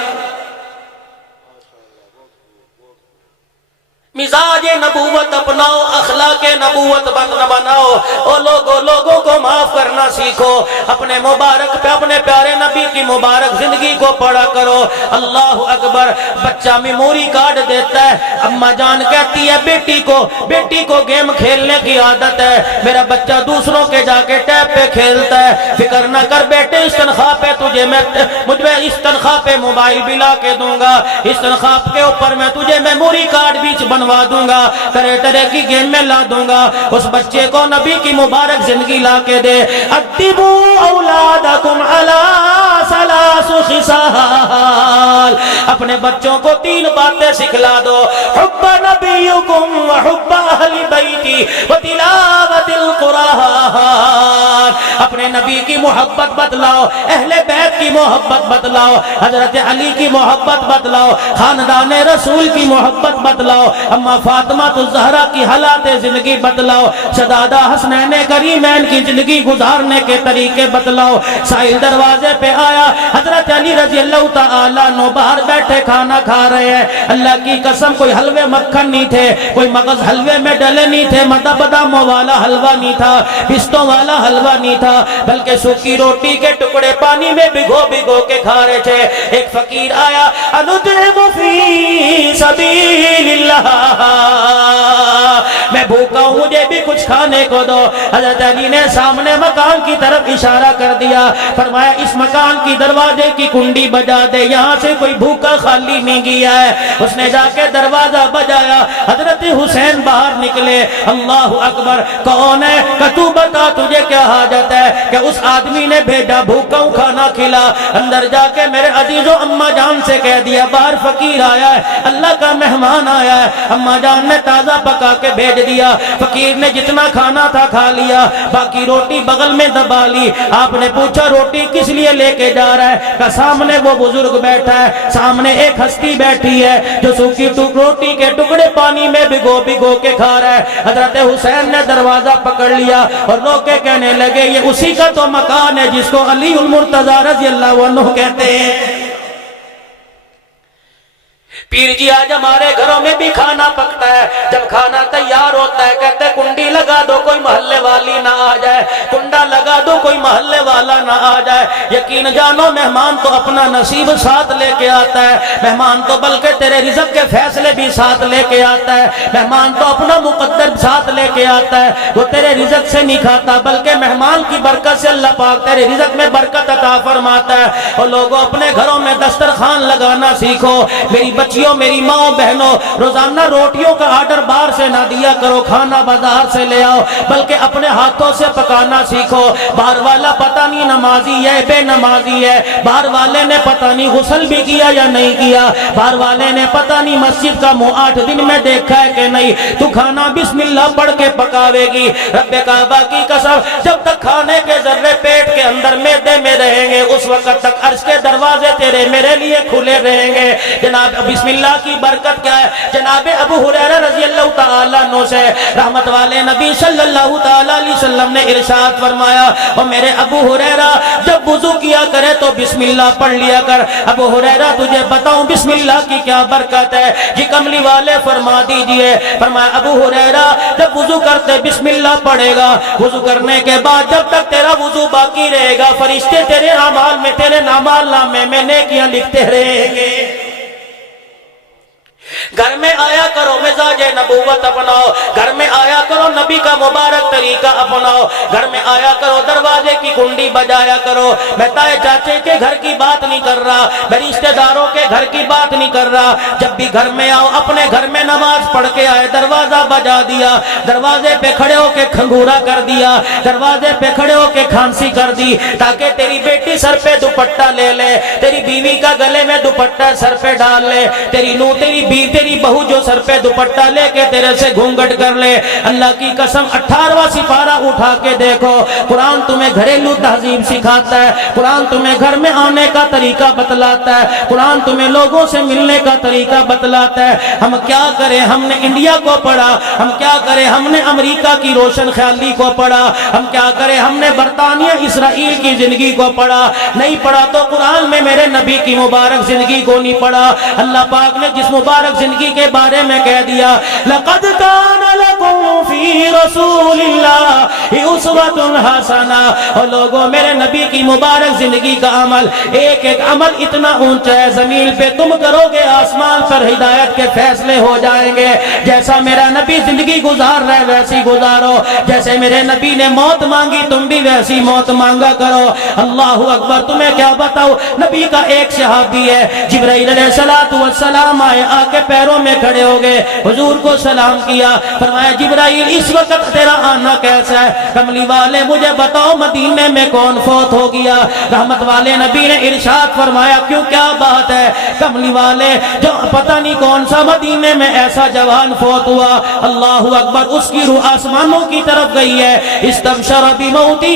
مزاج نبوت اپناؤ, اخلاق نبوت بناؤ. او لوگوں کو معاف کرنا سیکھو, اپنے مبارک پہ اپنے پیارے نبی کی مبارک زندگی کو پڑھا کرو. اللہ اکبر. بچہ میموری کارڈ دیتا ہے, اماں جان کہتی ہے بیٹی کو گیم کھیلنے کی عادت ہے, میرا بچہ دوسروں کے جا کے ٹیب پہ کھیلتا ہے, فکر نہ کر بیٹے, اس تنخواہ پہ مجھے اس تنخواہ پہ موبائل بھی لا کے دوں گا, اس تنخواہ کے اوپر میں تجھے میموری کارڈ بھی بنوا دوں گا, طرح کی گیم میں لا دوں گا. اس بچے کو نبی کی مبارک زندگی لا کے دے. ادبوا اولادکم علی ثلاث خصال, اپنے بچوں کو 3 باتیں سکھلا دو, حب نبیکم وحب اہل بیتی وتلاوت القرآن. اپنے نبی کی محبت بتلاؤ, اہل بیت کی محبت بتلاؤ, حضرت علی کی محبت بتلاؤ, خاندان رسول کی محبت بتلاؤ, اما فاطمہ الزہرا کی حالات زندگی بتلاؤ, شہزادہ حسنین کریمین کی زندگی گزارنے کے طریقے بتلاؤ. سائل دروازے پہ آیا, حضرت علی رضی اللہ تعالیٰ عنہ باہر بیٹھے کھانا کھا رہے ہیں. اللہ کی قسم کوئی حلوے مکھن نہیں تھے, کوئی مغز حلوے میں ڈلے نہیں تھے, باداموں والا حلوہ نہیں تھا, پستوں والا حلوہ نہیں تھا, بلکہ سوکھی روٹی کے ٹکڑے پانی میں بھگو کے کھا رہے تھے. ایک فقیر آیا, انطعم فی سبیل اللہ, میں بھوکا ہوں مجھے بھی کچھ کھانے کو دو. حضرت علی نے سامنے مکان کی طرف اشارہ کر دیا, فرمایا اس مکان کی دروازے کی کنڈی بجا دے, یہاں سے کوئی بھوکا خالی نہیں گیا ہے. اس نے جا کے دروازہ بجایا, حضرت حسین باہر نکلے. اللہ اکبر. کون ہے؟ کہ تو بتا تجھے کیا حاجت ہے؟ کہ اس آدمی نے بھیجا, بھوکا ہوں کھانا کھلا. اندر جا کے میرے عزیزو اماں جان سے کہہ دیا باہر فقیر آیا ہے, اللہ کا مہمان آیا ہے. اماں جان نے تازہ پکا کے بھیج دیا. فقیر نے جتنا کھانا تھا کھا لیا, باقی روٹی بغل میں دبا لی. آپ نے پوچھا روٹی کس لیے لے کے جا رہا ہے؟ کہ سامنے وہ بزرگ بیٹھا ہے, سامنے ایک ہستی بیٹھی ہے جو سوکھی روٹی کے ٹکڑے پانی میں بھگو کے کھا رہا ہے. حضرت حسین نے دروازہ پکڑ لیا اور رو کے کہنے لگے یہ اسی کا تو مکان ہے جس کو علی المرتضی رضی اللہ عنہ کہتے ہیں. پیر جی آج ہمارے گھروں میں بھی کھانا پکتا ہے, جب کھانا تیار ہوتا ہے کہتے کنڈی لگا دو کوئی محلے والی نہ آ جائے, کنڈا لگا دو کوئی محلے والا نہ آ جائے. یقین جانو مہمان تو اپنا نصیب ساتھ لے کے آتا ہے, مہمان تو بلکہ تیرے رزق کے فیصلے بھی ساتھ لے کے آتا ہے, مہمان تو اپنا مقدر ساتھ لے کے آتا ہے. وہ تیرے رزق سے نہیں کھاتا بلکہ مہمان کی برکت سے اللہ پاک تیرے رزق میں برکت عطا فرماتا ہے. اور لوگوں اپنے گھروں میں دسترخوان لگانا سیکھو. میری بچیوں, میری ماں بہنوں, روزانہ روٹیوں کا آرڈر باہر سے نہ دیا کرو, کھانا بازار سے لے آؤ, بلکہ اپنے ہاتھوں سے پکانا سیکھو. باہر والا پتہ پتہ نہیں نمازی ہے بے نمازی ہے، باہر والے نے پتہ نہیں غسل بھی کیا یا نہیں کیا، باہر والے نے پتہ نہیں مسجد کا منہ 8 دن میں دیکھا ہے کہ نہیں، تو کھانا بسم اللہ پڑھ کے پکاوے گی۔ رب کعبہ کی قسم، جب تک کھانے کے ذرے پیٹ کے اندر معدے میں رہیں گے اس وقت تک عرش کے دروازے تیرے میرے لیے کھلے رہیں گے۔ جناب بسم اللہ کی برکت کیا ہے؟ جناب ابو ہریرہ رضی اللہ تعالیٰ عنہ سے رحمت والے نبی صلی اللہ تعالیٰ علیہ وسلم نے ارشاد فرمایا، اور میرے ابو ہریرہ جب وضو کیا کرے تو بسم اللہ پڑھ لیا کر۔ ابو ہریرہ تجھے بتاؤں بسم اللہ کی کیا برکت ہے؟ جی کملی والے فرما دیجئے، فرمایا ابو ہریرہ جب وضو کرتے بسم اللہ پڑھے گا، وضو کرنے کے بعد جب تک تیرا وضو باقی رہے گا فرشتے تیرے اعمال میں تیرے اعمال نامے میں نیکیاں لکھتے رہیں گے۔ گھر میں آیا کرو مزاج نبوت اپناؤ، گھر میں آیا کرو نبی کا مبارک طریقہ اپناؤ، گھر میں آیا کرو دروازے کی کنڈی بجایا کرو۔ میں تائے چاچے کے گھر کی بات نہیں کر رہا، میں رشتہ داروں کے گھر کی بات نہیں کر رہا، جب بھی گھر میں آؤ اپنے گھر میں نماز پڑھ کے آئے، دروازہ بجا دیا، دروازے پہ کھڑے ہو کے کھنگورا کر دیا، دروازے پہ کھڑے ہو کے کھانسی کر دی، تاکہ تیری بیٹی سر پہ دوپٹہ لے لے، تیری بیوی کا گلے میں دوپٹہ سر پہ ڈال لے، تیری نو تیری بہو جو سر پہ دوپٹہ لے کے تیرے سے گھونگھٹ کر لے۔ اللہ کی قسم 18واں سپارہ اٹھا کے دیکھو، قرآن تمہیں گھریلو تہذیب سکھاتا ہے، قرآن تمہیں گھر میں آنے کا طریقہ بتلاتا ہے، قرآن تمہیں لوگوں سے ملنے کا طریقہ بتلاتا ہے۔ ہم کیا کریں، ہم نے انڈیا کو پڑھا، ہم کیا کریں، ہم نے امریکہ کی روشن خیالی کو پڑھا، ہم کیا کریں، ہم نے برطانیہ اسرائیل کی زندگی کو پڑھا، نہیں پڑھا تو قرآن میں میرے نبی کی مبارک زندگی کو نہیں پڑھا۔ اللہ پاک نے جس مبارک زندگی کے بارے میں کہہ دیا، لَقَدْ كَانَ لَكُمْ فِي رَسُولِ اللَّهِ أُسْوَةٌ حَسَنَةٌ۔ اور لوگوں میرے نبی کی مبارک زندگی کا عمل، ایک ایک عمل اتنا اونچا ہے، زمین پہ تم کرو گے آسمان پر ہدایت کے فیصلے ہو جائیں گے۔ جیسا میرا نبی زندگی گزار رہے ویسی گزارو، جیسے میرے نبی نے موت مانگی تم بھی ویسی موت مانگا کرو۔ اللہ اکبر، تمہیں کیا بتاؤ، نبی کا ایک صحابی ہے جبرائیل علیہ السلام آئے، آ کے پیروں میں کھڑے ہو گئے، حضور کو سلام کیا، فرمایا جبرائیل اس وقت تیرا آنا کیسا ہے؟ کملی والے مجھے بتاؤ مدینے میں کون فوت ہو گیا؟ رحمت والے نبی نے ارشاد فرمایا کیوں کیا بات ہے؟ کملی والے جو پتہ نہیں کون سا مدینے میں ایسا جوان فوت ہوا، اللہ اکبر، اس کی روح آسمانوں کی طرف گئی ہے۔ استبشر بموتہ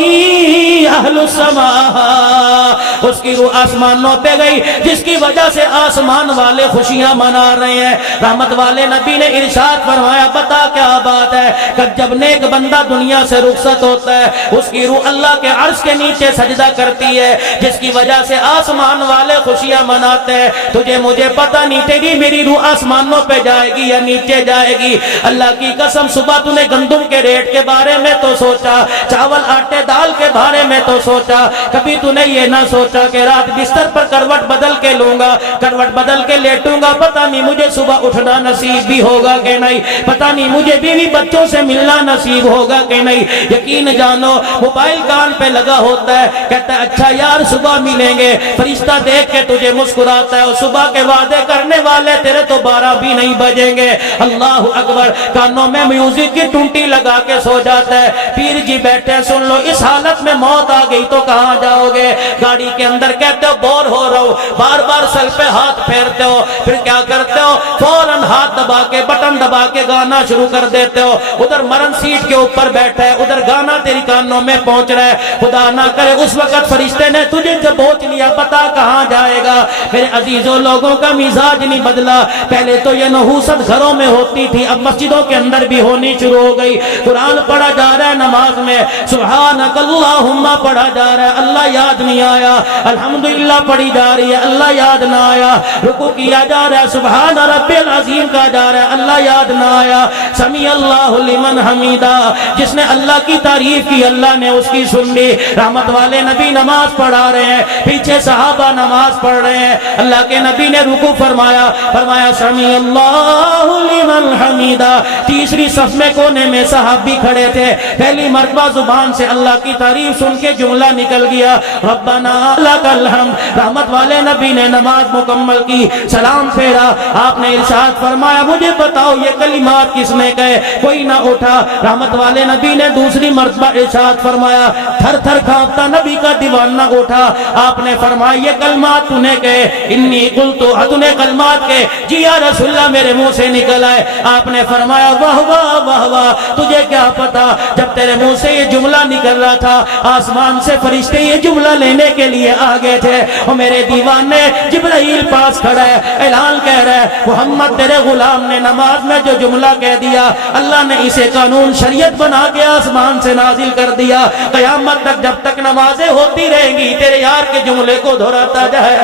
اہل السماء، اس کی روح آسمانوں پہ گئی جس کی وجہ سے آسمان والے خوشیاں منا رہے ہیں۔ رحمت والے نبی نے ارشاد فرمایا بتا کیا بات ہے؟ کہ جب نیک بندہ دنیا سے رخصت ہوتا ہے اس کی روح اللہ کے عرش کے نیچے سجدہ کرتی ہے، جس کی وجہ سے آسمان والے خوشیاں مناتے ہیں۔ تجھے مجھے پتہ نہیں تیری میری روح آسمانوں پہ جائے گی یا نیچے جائے گی۔ اللہ کی قسم صبح تو نے گندم کے ریٹ کے بارے میں تو سوچا، چاول آٹے دال کے بارے میں تو سوچا، کبھی تو نے یہ نہ سوچا کہ رات بستر پر کروٹ بدل کے لوں گا، کروٹ بدل کے لیٹوں گا، پتہ نہیں مجھے صبح اٹھنا نصیب بھی ہوگا کہ نہیں، پتہ نہیں مجھے بیوی بچوں سے ملنا نصیب ہوگا کہ نہیں۔ یقین جانو موبائل کان پہ لگا ہوتا ہے، کہتا ہے اچھا یار صبح ملیں گے، فرشتہ دیکھ کے تجھے مسکراتا ہے، اور صبح کے وعدے کرنے والے تیرے تو 12 بھی نہیں بجیں گے۔ اللہ اکبر، کانوں میں میوزک کی ٹونٹی لگا کے سو جاتا ہے، پیر جی بیٹھے سن لو، اس حالت میں موت آ گئی تو کہاں جاؤ گے؟ گاڑی کے اندر کہتے ہو بور ہو رہا ہو، بار بار سر پہ ہاتھ پھیرتے ہو، پھر کیا کرتے ہو؟ فوراً ہاتھ دبا کے بٹن دبا کے گانا شروع کر دیتے ہو، ادھر مرن سیٹ کے اوپر بیٹھا ہے، ادھر گانا تیری کانوں میں پہنچ رہا ہے، خدا نہ کرے اس وقت فرشتے نے تجھے جب پہنچ لیا پتا کہاں جائے گا؟ میرے عزیزوں لوگوں کا مزاج نہیں بدلا، پہلے تو یہ نحوست گھروں میں ہوتی تھی، اب مسجدوں کے اندر بھی ہونی شروع ہو گئی۔ قرآن پڑھا جا رہا ہے نماز میں، سبحانک اللہم پڑھا جا رہا ہے، اللہ یاد نہیں آیا، الحمدللہ پڑھی جا رہی ہے، اللہ یاد نہ آیا، رکوع کیا جا رہا ہے، سبحان رب العظیم کہا جا رہا ہے، اللہ یاد نہ آیا، سمیع اللہ لمن حمیدہ، جس نے اللہ کی تعریف کی اللہ نے اس کی سن لی۔ رحمت والے نبی نماز پڑھا رہے ہیں، پیچھے صحابہ نماز پڑھ رہے ہیں، اللہ کے نبی نے رکوع فرمایا، فرمایا سمیع اللہ لمن حمیدہ، تیسری صف میں کونے میں صحابی کھڑے تھے، پہلی مرتبہ زبان سے اللہ کی تعریف سن کے جملہ نکل گیا، ربنا لک الحمد۔ رحمت والے نبی نے نماز مکمل کی، سلام پھیرا، آپ نے ارشاد فرمایا مجھے بتاؤ یہ کلمات کس نے کہے؟ کوئی نہ اٹھا۔ رحمت والے نبی نے دوسری مرتبہ ارشاد فرمایا، تھر تھر کانپتا نبی کا دیوانہ اٹھا۔ آپ نے فرمایا یہ کلمات تو نے کہے، انی قلتو، تو نے کلمات کہے جی یا رسول اللہ میرے منہ سے نکل آئے۔ آپ نے فرمایا واہ واہ واہ واہ، تجھے کیا پتا جب تیرے منہ سے یہ جملہ نکل رہا تھا آسمان سے فرشتے یہ جملہ لینے کے لیے آ گئے تھے، اور میرے دیوانے جبرائیل پاس کھڑا ہے، اعلان کہہ رہا ہے محمد تیرے غلام نے نماز میں جو جملہ کہہ دیا اللہ نے اسے قانون شریعت بنا کے آسمان سے نازل کر دیا، قیامت تک جب تک نمازیں ہوتی رہیں گی تیرے یار کے جملے کو دہراتا جائے۔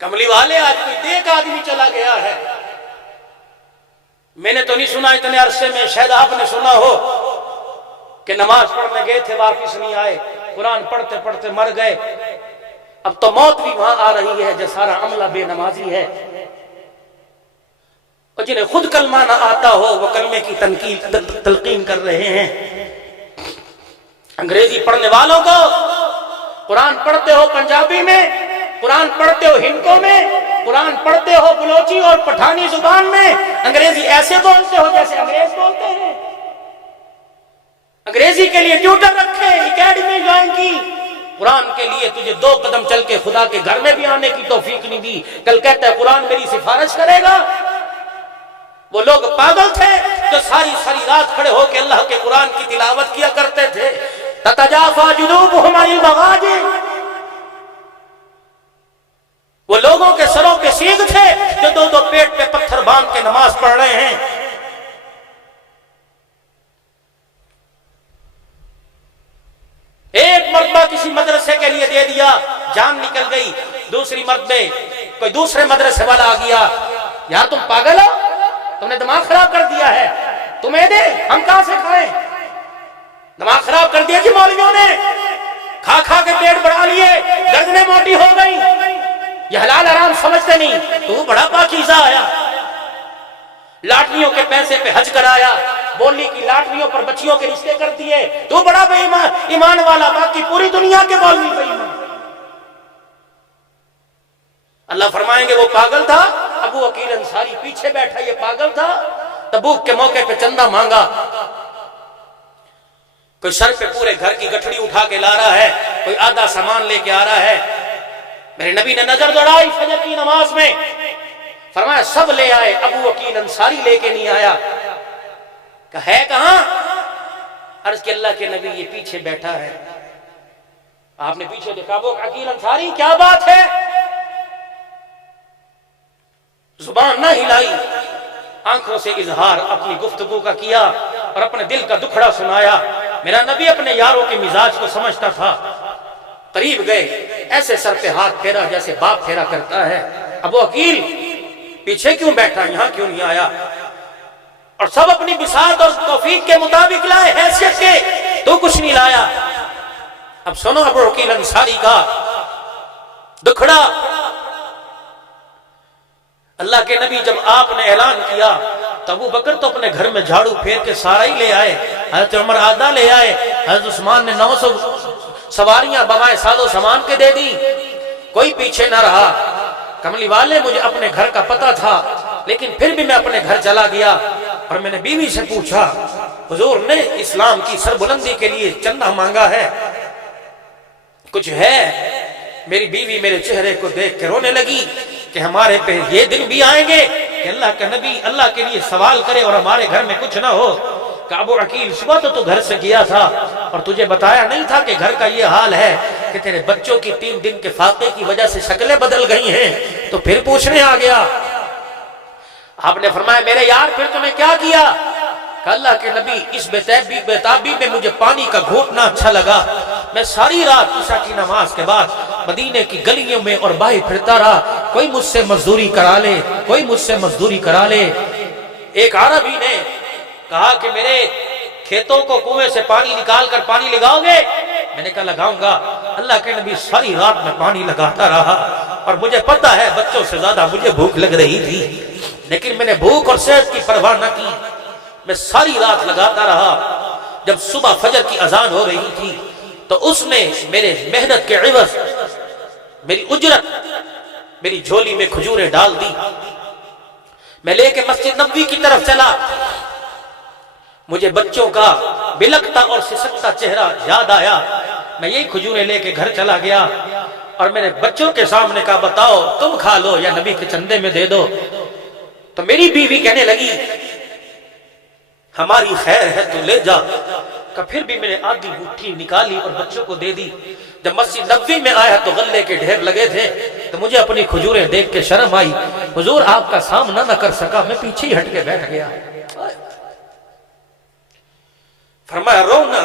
کملی والے آج کوئی دیکھ آدمی چلا گیا ہے، میں نے تو نہیں سنا اتنے عرصے میں، شاید آپ نے سنا ہو کہ نماز پڑھنے گئے تھے واپس نہیں آئے، قرآن پڑھتے پڑھتے مر گئے۔ اب تو موت بھی وہاں آ رہی ہے جو سارا عملہ بے نمازی ہے، اور جنہیں خود کلمہ نہ آتا ہو وہ کلمے کی تلقین کر رہے ہیں۔ انگریزی پڑھنے والوں کو قرآن پڑھتے ہو پنجابی میں، قرآن پڑھتے ہو ہندکوں میں، قرآن پڑھتے ہو بلوچی اور پٹھانی زبان میں، انگریزی ایسے بولتے ہو جیسے انگریز بولتے ہیں۔ انگریزی کے لیے ٹیوٹر رکھے، اکیڈمی جوائن کی، قرآن کے لیے تجھے 2 قدم چل کے خدا کے گھر میں بھی آنے کی توفیق نہیں دی، کل کہتا ہے قرآن میری سفارش کرے گا۔ وہ لوگ پاگل تھے جو ساری ساری رات کھڑے ہو کے اللہ کے قرآن کی تلاوت کیا کرتے تھے۔ تتجافا جنوبہم عن المضاجع، وہ لوگوں کے سروں پہ سینگ تھے جو 2 پیٹ پہ پتھر باندھ کے نماز پڑھ رہے ہیں۔ ایک مرتبہ کسی مدرسے کے لیے دے دیا، جان نکل گئی، دوسری مرتبہ کوئی دوسرے مدرسے والا آ گیا، یار تم پاگل ہو، تم نے دماغ خراب کر دیا ہے، تمہیں دے ہم کہاں سے کھائیں؟ دماغ خراب کر دیا جی مولویوں نے، کھا کھا کے پیٹ بڑھا لیے، گردنیں موٹی ہو گئی، یہ حلال حرام سمجھتے نہیں، تو بڑا پاکیزہ آیا، لاٹریوں کے پیسے پہ حج کرایا، بولی کی لاٹریوں پر بچیوں کے رشتے کر دیے، تو بڑا بے ایمان والا، باقی پوری دنیا کے مولوی بے ایمان۔ اللہ فرمائیں گے وہ پاگل تھا، ابو عقیل انصاری پیچھے بیٹھا، یہ پاگل تھا، تبوک کے موقع پہ چندہ مانگا، کوئی سر پہ پورے گھر کی گٹھڑی اٹھا کے لا رہا ہے، کوئی آدھا سامان لے کے آ رہا ہے، میرے نبی نے نظر دوڑائی فجر کی نماز میں، فرمایا سب لے آئے، ابو عقیل انصاری لے کے نہیں آیا، کہ ہے کہاں؟ عرض کہ اللہ کے نبی یہ پیچھے بیٹھا ہے۔ آپ نے پیچھے دیکھا، ابو عقیل انصاری کیا بات ہے؟ زبان نہ ہلائی، آنکھوں سے اظہار اپنی گفتگو کا کیا اور اپنے دل کا دکھڑا سنایا۔ میرا نبی اپنے یاروں کے مزاج کو سمجھتا تھا، قریب گئے، ایسے سر پہ ہاتھ پھیرا جیسے باپ پھیرا کرتا ہے، ابو عقیل پیچھے کیوں بیٹھا، یہاں کیوں نہیں آیا؟ اور سب اپنی بساط اور توفیق کے مطابق لائے، حیثیت کے، تو کچھ نہیں لایا۔ اب سنو ابو عقیل انصاری کا دکھڑا۔ اللہ کے نبی جب آپ نے اعلان کیا تو ابو بکر تو اپنے گھر میں جھاڑو پھیر کے سارا ہی لے آئے، حضرت عمر آدھا لے آئے، حضرت عثمان نے 900 سواریاں بوائے ساز و سامان کے دے دی، کوئی پیچھے نہ رہا۔ کملی والے مجھے اپنے گھر کا پتہ تھا، لیکن پھر بھی میں اپنے گھر چلا گیا اور میں نے بیوی سے پوچھا، حضور نے اسلام کی سربلندی کے لیے چندہ مانگا ہے، کچھ ہے؟ میری بیوی میرے چہرے کو دیکھ کے رونے لگی کہ ہمارے پہ یہ دن بھی آئیں گے کہ اللہ کا نبی اللہ کے لیے سوال کرے اور ہمارے گھر میں کچھ نہ ہو۔ کہ ابو عقیل صبح تو گھر سے گیا تھا اور تجھے بتایا نہیں تھا کہ گھر کا یہ حال ہے کہ تیرے بچوں کی 3 دن کے فاقے کی وجہ سے شکلیں بدل گئی ہیں، تو پھر پوچھنے آ گیا۔ آپ نے فرمایا میرے یار پھر تمہیں کیا کیا؟ کہ اللہ کے نبی اس بیتابی میں مجھے پانی کا گھونٹنا اچھا لگا، میں ساری رات عشاء کی نماز کے بعد مدینے کی گلیوں میں اور باہر پھرتا رہا، کوئی مجھ سے مزدوری کرا لے، کوئی مجھ سے مزدوری کرا لے۔ ایک عربی نے کہا کہ میرے کھیتوں کو کنویں سے پانی نکال کر پانی لگاؤ گے؟ میں نے کہا لگاؤں گا۔ اللہ کے نبی ساری رات میں پانی لگاتا رہا، اور مجھے پتہ ہے بچوں سے زیادہ مجھے بھوک لگ رہی تھی، لیکن میں نے بھوک اور صحت کی پرواہ نہ کی، میں ساری رات لگاتا رہا۔ جب صبح فجر کی اذان ہو رہی تھی تو اس نے میرے محنت کے عوض میری اجرت، میری جھولی میں کھجوریں ڈال دی۔ میں لے کے مسجد نبوی کی طرف چلا، مجھے بچوں کا بلکتا اور سسکتا چہرہ یاد آیا، میں یہی کھجوریں لے کے گھر چلا گیا اور میرے بچوں کے سامنے کہا بتاؤ تم کھا لو یا نبی کے چندے میں دے دو۔ تو میری بیوی کہنے لگی ہماری خیر ہے تو لے جا، کہ پھر بھی میں نے آدھی مٹھی نکالی اور بچوں کو دے دی۔ جب مسجد نبوی میں آیا تو غلے کے ڈھیر لگے تھے، تو مجھے اپنی کھجوریں دیکھ کے شرم آئی، حضور آپ کا سامنا نہ کر سکا، میں پیچھے ہی ہٹ کے بیٹھ گیا۔ فرمایا رو نہ،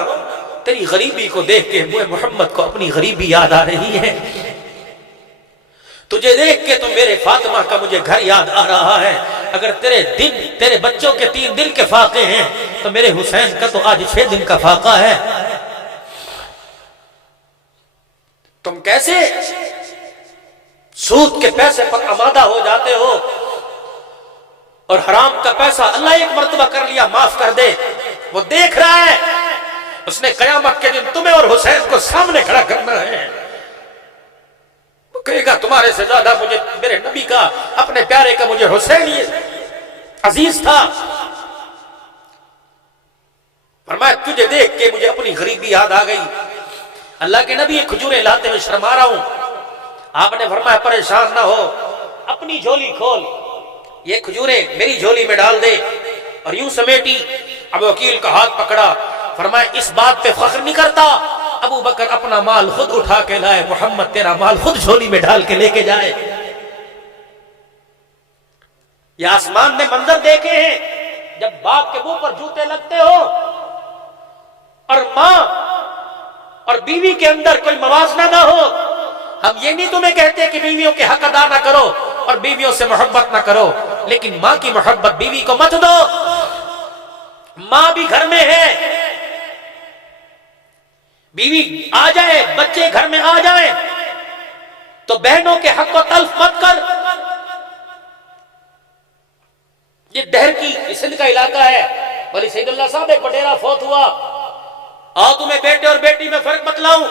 تیری غریبی کو دیکھ کے مجھے محمد کو اپنی غریبی یاد آ رہی ہے، تجھے دیکھ کے تو میرے فاطمہ کا مجھے گھر یاد آ رہا ہے، اگر تیرے بچوں کے 3 دن کے فاقے ہیں تو میرے حسین کا تو آج 6 دن کا فاقہ ہے۔ تم کیسے سود کے پیسے پر آمادہ ہو جاتے ہو اور حرام کا پیسہ اللہ ایک مرتبہ کر لیا معاف کر دے، وہ دیکھ رہا ہے، اس نے قیامت کے دن تمہیں اور حسین کو سامنے کھڑا کرنا ہے، وہ کہے گا تمہارے سے زیادہ مجھے میرے نبی کا، اپنے پیارے کا مجھے حسین یہ عزیز تھا۔ فرمایا تجھے دیکھ کے مجھے اپنی غریبی یاد آ گئی، اللہ کے نبی کھجوریں لاتے ہوئے شرما رہا ہوں، آپ نے فرمایا پریشان نہ ہو، اپنی جھولی کھول، یہ کھجوریں میری جھولی میں ڈال دے، اور یوں سمیٹی۔ ابو وکیل کا ہاتھ پکڑا، فرمایا اس بات پہ فخر نہیں کرتا، ابو بکر اپنا مال خود اٹھا کے لائے، محمد تیرا مال خود جھولی میں ڈال کے لے کے جائے۔ یہ آسمان میں منظر دیکھے ہیں، جب باپ کے منہ پر جوتے لگتے ہو اور ماں اور بیوی کے اندر کوئی موازنہ نہ ہو۔ ہم یہ نہیں تمہیں کہتے کہ بیویوں کے حق ادا نہ کرو اور بیویوں سے محبت نہ کرو، لیکن ماں کی محبت بیوی کو مت دو۔ ماں بھی گھر میں ہے، بیوی آ جائے، بچے گھر میں آ جائیں تو بہنوں کے حق کو تلف مت کر۔ یہ ڈہر کی سندھ کا علاقہ ہے، ولی سید اللہ صاحب ایک وڈیرا فوت ہوا، آؤ تمہیں بیٹے اور بیٹی میں فرق بتلاؤں۔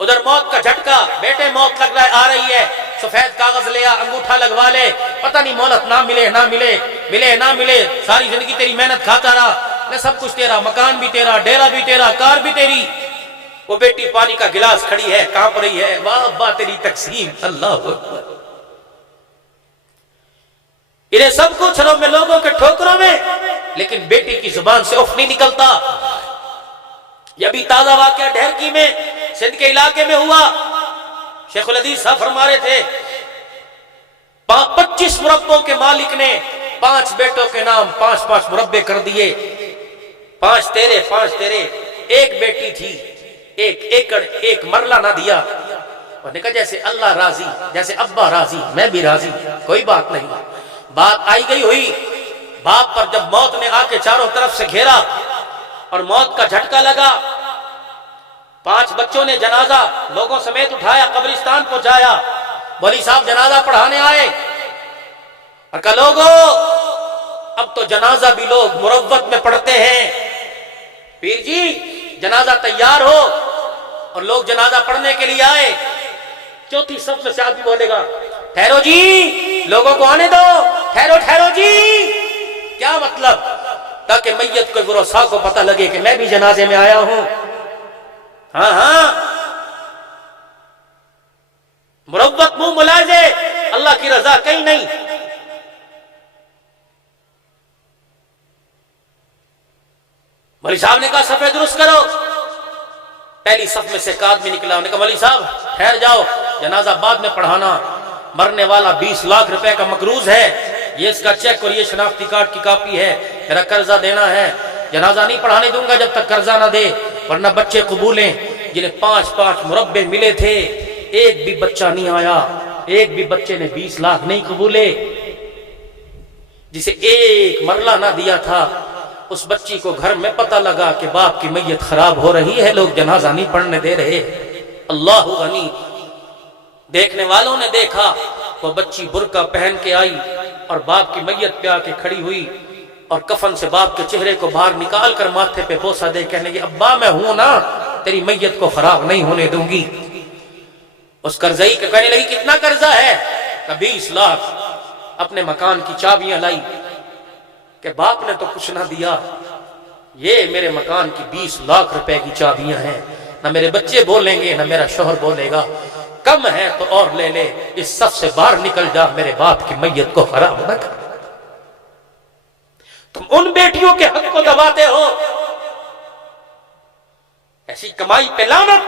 ادھر موت کا جھٹکا، بیٹے موت لگ رہا ہے، آ رہی ہے، سفید کاغذ لیا، انگوٹھا لگوا لے، پتہ نہیں مہلت نہ ملے نہ ملے، ملے نہ ملے، ساری زندگی تیری محنت کھاتا رہا، میں سب کچھ تیرا، مکان بھی تیرا، ڈیرا بھی تیرا، کار بھی تیری۔ وہ بیٹی پانی کا گلاس کھڑی ہے، کانپ رہی ہے، واہ ابا تیری تقسیم، اللہ اکبر۔ انہیں سب کچھ رو میں لوگوں کے ٹھوکروں میں، لیکن بیٹی کی زبان سے اف نہیں نکلتا۔ یہ بھی تازہ واقعہ ڈھیرکی میں سندھ کے علاقے میں ہوا، شیخ الحدیث صاحب فرما رہے تھے 25 مربوں کے مالک نے 5 بیٹوں کے نام 5 مربے کر دیے، 5 تیرے 5 تیرے، ایک بیٹی تھی، 1 ایکڑ 1 مرلہ نہ دیا، اور نے کہا جیسے اللہ راضی، جیسے ابا راضی میں بھی راضی، کوئی بات نہیں۔ بات آئی گئی ہوئی، باپ پر جب موت نے آ کے چاروں طرف سے گھیرا اور موت کا جھٹکا لگا، 5 بچوں نے جنازہ لوگوں سمیت اٹھایا، قبرستان پہنچایا، مولوی صاحب جنازہ پڑھانے آئے اور کہا لوگو اب تو جنازہ بھی لوگ مروت میں پڑھتے ہیں، پیر جی جنازہ تیار ہو، اور لوگ جنازہ پڑھنے کے لیے آئے۔ چوتھی صف میں سے آدمی بولے گا ٹھہرو جی، لوگوں کو آنے دو، ٹھہرو ٹھہرو جی، کیا مطلب؟ تاکہ میت کو گروسا کو پتہ لگے کہ میں بھی جنازے میں آیا ہوں۔ ہاں ہاں، مروت منہ ملازے، اللہ کی رضا کہیں نہیں۔ مولوی صاحب نے کہا صفیں درست کرو، پہلی صف میں سے ایک آدمی نکلا، انہوں نے کہا مولوی صاحب ٹھہر جاؤ، جنازہ بعد میں پڑھانا، مرنے والا 20 لاکھ روپے کا مقروض ہے، یہ اس کا چیک اور یہ شناختی کارڈ کی کاپی ہے، میرا قرضہ دینا ہے، جنازہ نہیں پڑھانے دوں گا جب تک قرضہ نہ دے، ورنہ بچے قبولیں۔ جنہیں 5 مربے ملے تھے، ایک بھی بچہ نہیں آیا، ایک بھی بچے نے 20 لاکھ نہیں قبولے۔ جسے 1 مرلہ نہ دیا تھا، اس بچی کو گھر میں پتہ لگا کہ باپ کی میت خراب ہو رہی ہے، لوگ جنازہ نہیں پڑھنے دے رہے۔ اللہ غنی، دیکھنے والوں نے دیکھا، وہ بچی برقع پہن کے آئی اور باپ کی میت پہ آ کے کھڑی ہوئی اور کفن سے باپ کے چہرے کو باہر نکال کر ماتھے پہ بوسہ دے کہنے لگی ابا میں ہوں نا، تیری میت کو خراب نہیں ہونے دوں گی۔ اس قرضئی کے کہنے لگی کتنا قرضہ ہے؟ 20 لاکھ۔ اپنے مکان کی چابیاں لائی کہ باپ نے تو کچھ نہ دیا، یہ میرے مکان کی 20 لاکھ روپے کی چابیاں ہیں، نہ میرے بچے بولیں گے نہ میرا شوہر بولے گا، کم ہے تو اور لے لے، اس سب سے باہر نکل جا، میرے باپ کی میت کو خراب نہ کر۔ تم ان بیٹیوں کے حق کو دباتے ہو، ایسی کمائی پہ لعنت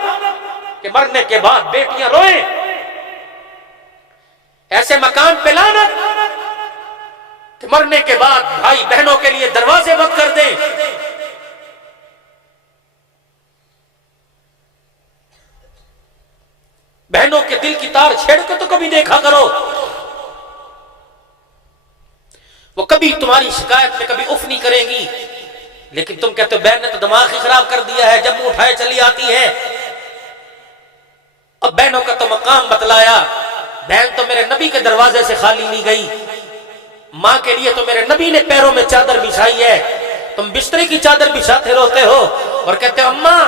کہ مرنے کے بعد بیٹیاں روئیں، ایسے مکان پہ لعنت کہ مرنے کے بعد بھائی بہنوں کے لیے دروازے بند کر دیں۔ بہنوں کے دل کی تار چھیڑ کے تو کبھی دیکھا کرو، وہ کبھی تمہاری شکایت میں کبھی اف نہیں کریں گی، لیکن تم کہتے ہو بہن نے تو دماغ ہی خراب کر دیا ہے، جب منہ اٹھائے چلی آتی ہے۔ اب بہنوں کا تو مقام بتلایا، بہن تو میرے نبی کے دروازے سے خالی نہیں گئی، ماں کے لیے تو میرے نبی نے پیروں میں چادر بچھائی ہے، تم بستری کی چادر بچھاتے روتے ہو اور کہتے ہو اماں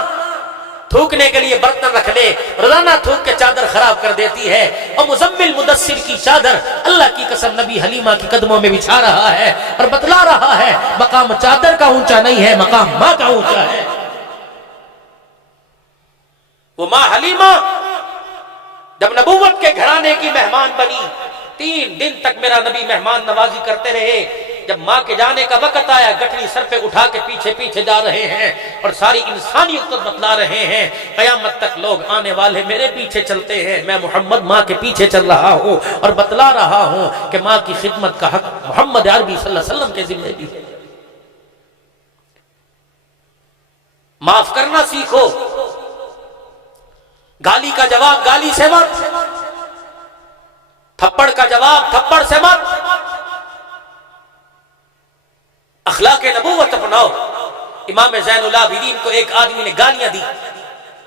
تھوکنے کے لیے برتن رکھ لے، روزانہ تھوک کے چادر خراب کر دیتی ہے، اور مزمل مدثر کی چادر اللہ کی قسم نبی حلیمہ کی قدموں میں بچھا رہا ہے اور بتلا رہا ہے مقام چادر کا اونچا نہیں ہے، مقام ماں کا اونچا ہے۔ وہ ماں حلیمہ جب نبوت کے گھرانے کی مہمان بنی، 3 دن تک میرا نبی مہمان نوازی کرتے رہے، جب ماں کے جانے کا وقت آیا گٹھڑی سر پہ اٹھا کے پیچھے پیچھے جا رہے ہیں اور ساری انسانیت کو بتلا رہے ہیں، قیامت تک لوگ آنے والے میرے پیچھے چلتے ہیں، میں محمد ماں کے پیچھے چل رہا ہوں اور بتلا رہا ہوں کہ ماں کی خدمت کا حق محمد عربی صلی اللہ علیہ وسلم کے ذمہ بھی ہے۔ معاف کرنا سیکھو، گالی کا جواب گالی سے مت، تھپڑ کا جواب تھپڑ سے مت، اخلاق نبوت اپناؤ۔ امام زین العابدین کو ایک آدمی نے گالیاں دی،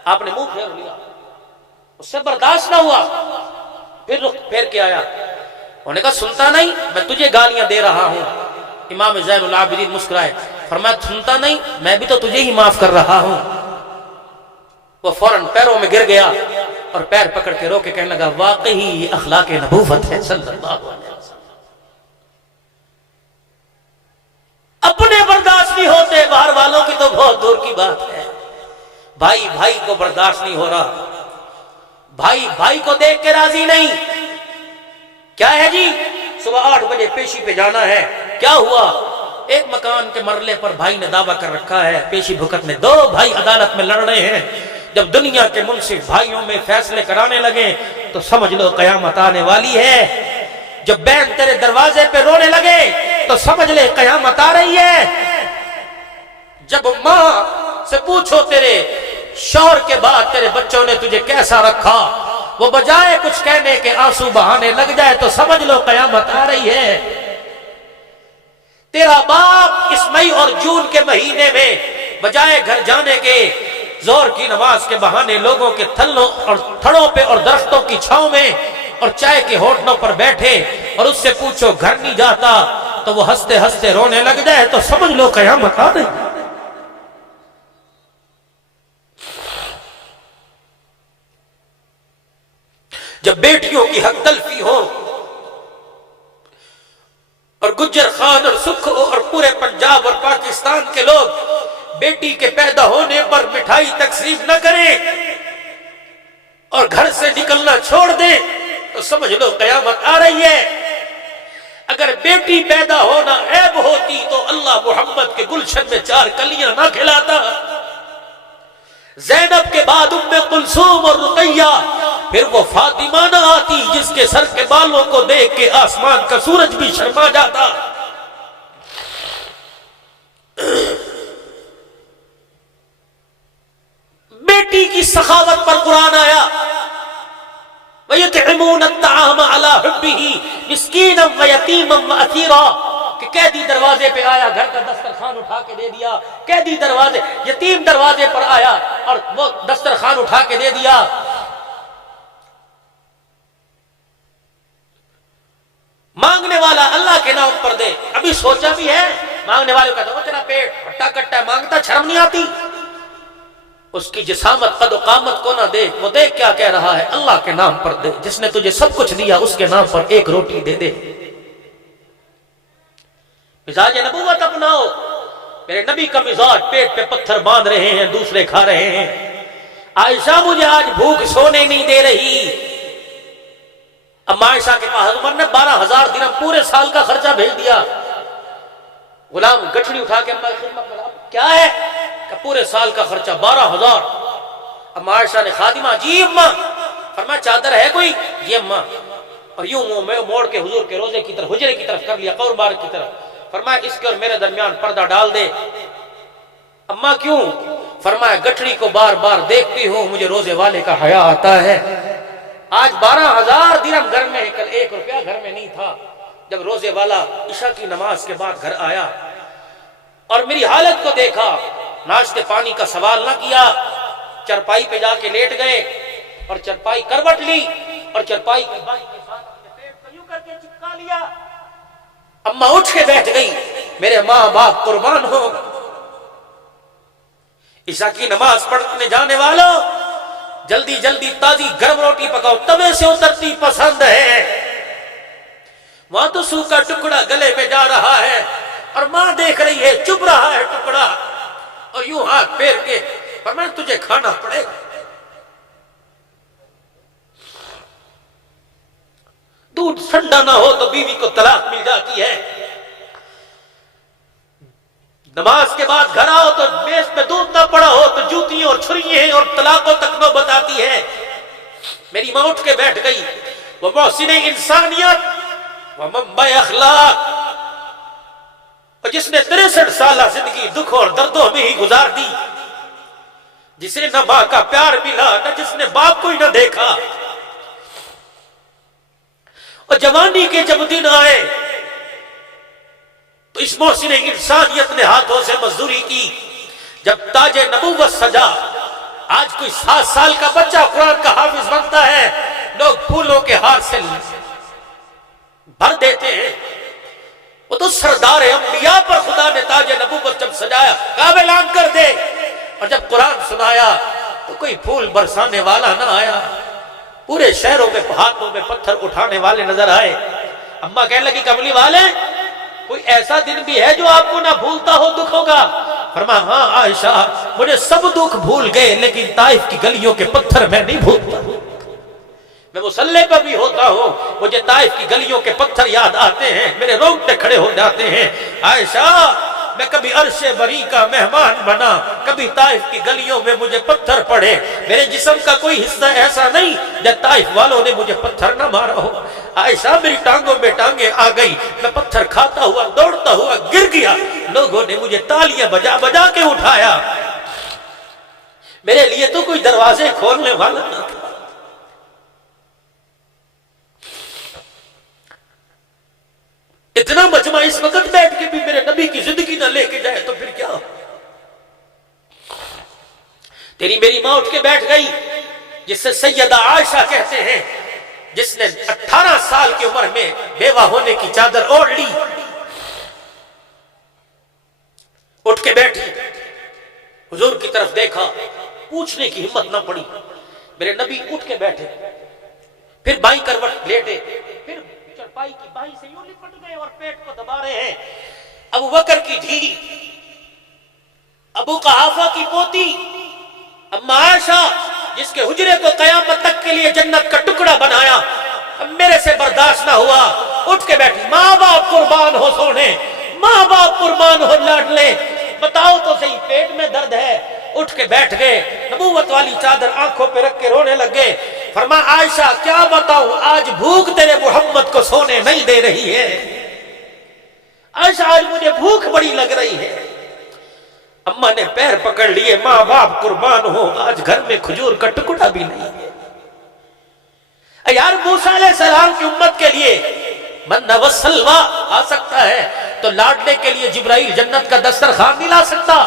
آپ نے منہ پھیر لیا، اس سے برداشت نہ ہوا، پھر رخ پھیر کے آیا، انہوں نے کہا سنتا نہیں میں تجھے گالیاں دے رہا ہوں۔ امام زین العابدین مسکرائے، فرمایا سنتا نہیں میں بھی تو تجھے ہی معاف کر رہا ہوں۔ وہ فوراً پیروں میں گر گیا اور پیر پکڑ کے رو کے کہنے لگا واقعی یہ اخلاق نبوت ہے صلی اللہ علیہ وسلم۔ اپنے برداشت نہیں ہوتے، باہر والوں کی تو بہت دور کی بات ہے۔ بھائی بھائی کو برداشت نہیں ہو رہا، بھائی بھائی کو دیکھ کے راضی نہیں۔ کیا ہے جی صبح 8 بجے پیشی پہ جانا ہے، کیا ہوا؟ ایک مکان کے مرلے پر بھائی نے دعویٰ کر رکھا ہے، پیشی بھگتنے 2 بھائی عدالت میں لڑ رہے ہیں۔ جب دنیا کے منصف بھائیوں میں فیصلے کرانے لگے تو سمجھ لو قیامت آنے والی ہے۔ جب بہن تیرے دروازے پہ رونے لگے تو سمجھ لے قیامت آ رہی ہے۔ جب ماں سے پوچھو تیرے شوہر کے بعد تیرے بچوں نے تجھے کیسا رکھا، وہ بجائے کچھ کہنے کے آنسو بہانے لگ جائے تو سمجھ لو قیامت آ رہی ہے۔ تیرا باپ اس مئی اور جون کے مہینے میں بجائے گھر جانے کے زور کی نماز کے بہانے لوگوں کے تھلوں اور تھڑوں پہ اور درختوں کی چھاؤں میں اور چائے کے ہوٹلوں پر بیٹھے اور اس سے پوچھو گھر نہیں جاتا تو وہ ہنستے ہنستے رونے لگ جائے تو سمجھ لو قیامت آ رہی۔ جب بیٹیوں کی حق تلفی ہو اور گجر خان اور سکھ اور پورے پنجاب اور پاکستان کے لوگ بیٹی کے پیدا ہونے پر مٹھائی تقسیم نہ کریں اور گھر سے نکلنا چھوڑ دیں تو سمجھ لو قیامت آ رہی ہے۔ اگر بیٹی پیدا ہونا عیب ہوتی تو اللہ محمد کے گلشن میں 4 کلیاں نہ کھلاتا۔ زینب کے بعد ام کلثوم اور رقیہ، پھر وہ فاطمہ نہ آتی جس کے سر کے بالوں کو دیکھ کے آسمان کا سورج بھی شرما جاتا۔ بیٹی کی سخاوت پر قرآن آیا، وَيُطْعِمُونَ الطَّعَامَ عَلَىٰ حُبِّهِ مِسْكِينًا وَيَتِيمًا وَأَسِيرًا، کہ قیدی دروازے پہ آیا گھر کا دسترخوان اٹھا کے دے دیا، قیدی دروازے یتیم دروازے پر آیا اور وہ دسترخوان اٹھا کے دے دیا۔ مانگنے والا اللہ کے نام پر دے، ابھی سوچا بھی ہے؟ مانگنے والے کا تو تیرا پیٹ ہٹا کٹا ہے، مانگتا شرم نہیں آتی؟ اس کی جسامت قد و قامت کو نہ دے، وہ دیکھ کیا کہہ رہا ہے، اللہ کے نام پر دے، جس نے تجھے سب کچھ دیا اس کے نام پر 1 روٹی دے دے۔ مزاج نبوت اپناؤ. میرے نبی کا مزاج پیٹ پہ پتھر باندھ رہے ہیں، دوسرے کھا رہے ہیں. عائشہ مجھے آج بھوک سونے نہیں دے رہی. اما عائشہ کے پاس عمر نے 12,000 درہم پورے سال کا خرچہ بھیج دیا. غلام گٹھڑی اٹھا کے اما کی خدمت میں، کیا ہے کہ پورے سال کا خرچہ 12,000. اما عائشہ نے خادمہ، جی اما. فرمایا چادر ہے کوئی؟ جی اما. اور یوں موڑ کے حضور کے روزے کی طرف، حجرے کی طرف کر لیا، قور بار کی طرف. فرمایا اس کے اور میرے درمیان پردہ ڈال دے. اما کیوں؟ فرمایا گٹھڑی کو بار بار دیکھتی ہوں، مجھے روزے والے کا حیا آتا ہے. آج 12,000 درہم گھر میں ہے، کل 1 روپیہ گھر میں نہیں تھا. جب روزے والا عشاء کی نماز کے بعد گھر آیا اور میری حالت کو دیکھا، ناشتے پانی کا سوال نہ کیا، چرپائی پہ جا کے لیٹ گئے اور چرپائی کروٹ لی اور چرپائی کی بائی کے ساتھ اپنے پیٹ کو یوں کر کے چپکا لیا. اما اٹھ کے بیٹھ گئی، میرے ماں باپ قربان ہو. عشاء کی نماز پڑھنے جانے والوں، جلدی جلدی تازی گرم روٹی پکاؤ، توے سے اترتی پسند ہے. وہاں تو سوکھا ٹکڑا گلے میں جا رہا ہے اور ماں دیکھ رہی ہے، چپ رہا ہے ٹکڑا، اور یوں ہاتھ پھیر کے فرمایا تجھے کھانا پڑے گا. دودھ ٹھنڈا نہ ہو تو بیوی کو طلاق مل جاتی ہے. نماز کے بعد گھر آؤ تو میز پہ دودھ نہ پڑا ہو تو جوتیاں اور چھریاں اور طلاقوں تک نوبت آتی ہے. میری ماں اٹھ کے بیٹھ گئی. وہ محسن انسانیت، وہ منبع اخلاق، اور جس نے 63 سالہ زندگی دکھ اور دردوں میں ہی گزار دی، جسے نہ ماں کا پیار ملا، نہ جس نے باپ کو ہی نہ دیکھا. اور جوانی کے جب دن آئے تو اس محسن انسانیت نے ہاتھوں سے مزدوری کی. جب تاج نبوت سجا، آج کوئی 7 سال کا بچہ قرآن کا حافظ بنتا ہے، لوگ پھولوں کے ہار سے بھر دیتے ہیں. وہ تو سردار انبیاء پر خدا نے تاج نبوت جب سجایا، کعبہ اعلان کر دے. اور جب قرآن سنایا تو کوئی پھول برسانے والا نہ آیا. پورے شہروں میں ہاتھوں میں پتھر اٹھانے والے نظر آئے. اما کہنے لگی کملی والے، کوئی ایسا دن بھی ہے جو آپ کو نہ بھولتا ہو دکھوں کا؟ فرمایا ہاں عائشہ، مجھے سب دکھ بھول گئے لیکن طائف کی گلیوں کے پتھر میں نہیں بھولتا. میں مصلی پہ بھی ہوتا ہوں، مجھے طائف کی گلیوں کے پتھر یاد آتے ہیں، میرے رونگٹے کھڑے ہو جاتے ہیں. عائشہ، میں کبھی عرش بری کا مہمان بنا، کبھی طائف کی گلیوں میں مجھے پتھر پڑے. میرے جسم کا کوئی حصہ ایسا نہیں جب طائف والوں نے مجھے پتھر نہ مارا ہو. عائشہ، میری ٹانگوں میں ٹانگیں آ گئی، میں پتھر کھاتا ہوا دوڑتا ہوا گر گیا، لوگوں نے مجھے تالیاں بجا بجا کے اٹھایا. میرے لیے تو کوئی دروازے کھولنے والا نہ تھا. اتنا مجمع اس وقت بیٹھ کے بھی میرے نبی کی زندگی نہ لے کے جائے تو پھر کیا؟ تیری میری ماں اٹھ کے بیٹھ گئی، جس سے سیدہ عائشہ کہتے ہیں، جس نے 18 سال کی عمر میں بیوہ ہونے کی چادر اوڑھ لی. اٹھ کے بیٹھی، حضور کی طرف دیکھا، پوچھنے کی ہمت نہ پڑی. میرے نبی اٹھ کے بیٹھے، پھر بائیں کروٹ لیٹے، پھر چرپائی کی بائیں سے یوں لپٹ گئے اور پیٹ کو دبا رہے ہیں. ابو بکر کی دھی، ابو قحافہ کی پوتی اما عائشہ، جس کے حجرے کو قیامت تک کے لیے جنت کا ٹکڑا بنایا، اب میرے سے برداشت نہ ہوا، اٹھ کے بیٹھی. ماں باپ قربان ہو سونے، ماں باپ قربان ہو لاڈلے، بتاؤ تو صحیح پیٹ میں درد ہے. اٹھ کے بیٹھ گئے، نبوت والی چادر آنکھوں پہ رکھ کے رونے لگے. فرمایا عائشہ، کیا بتاؤں، آج بھوک تیرے محمد کو سونے نہیں دے رہی ہے. عائشہ، آج مجھے بھوک بڑی لگ رہی ہے. اماں نے پیر پکڑ لیے، ماں باپ قربان ہو، آج گھر میں کھجور کا ٹکڑا بھی نہیں ہے. یار موسیٰ علیہ السلام کی امت کے لیے من وسلوا آ سکتا ہے تو لاڈلے کے لیے جبرائیل جنت کا دسترخوان نہیں لا سکتا.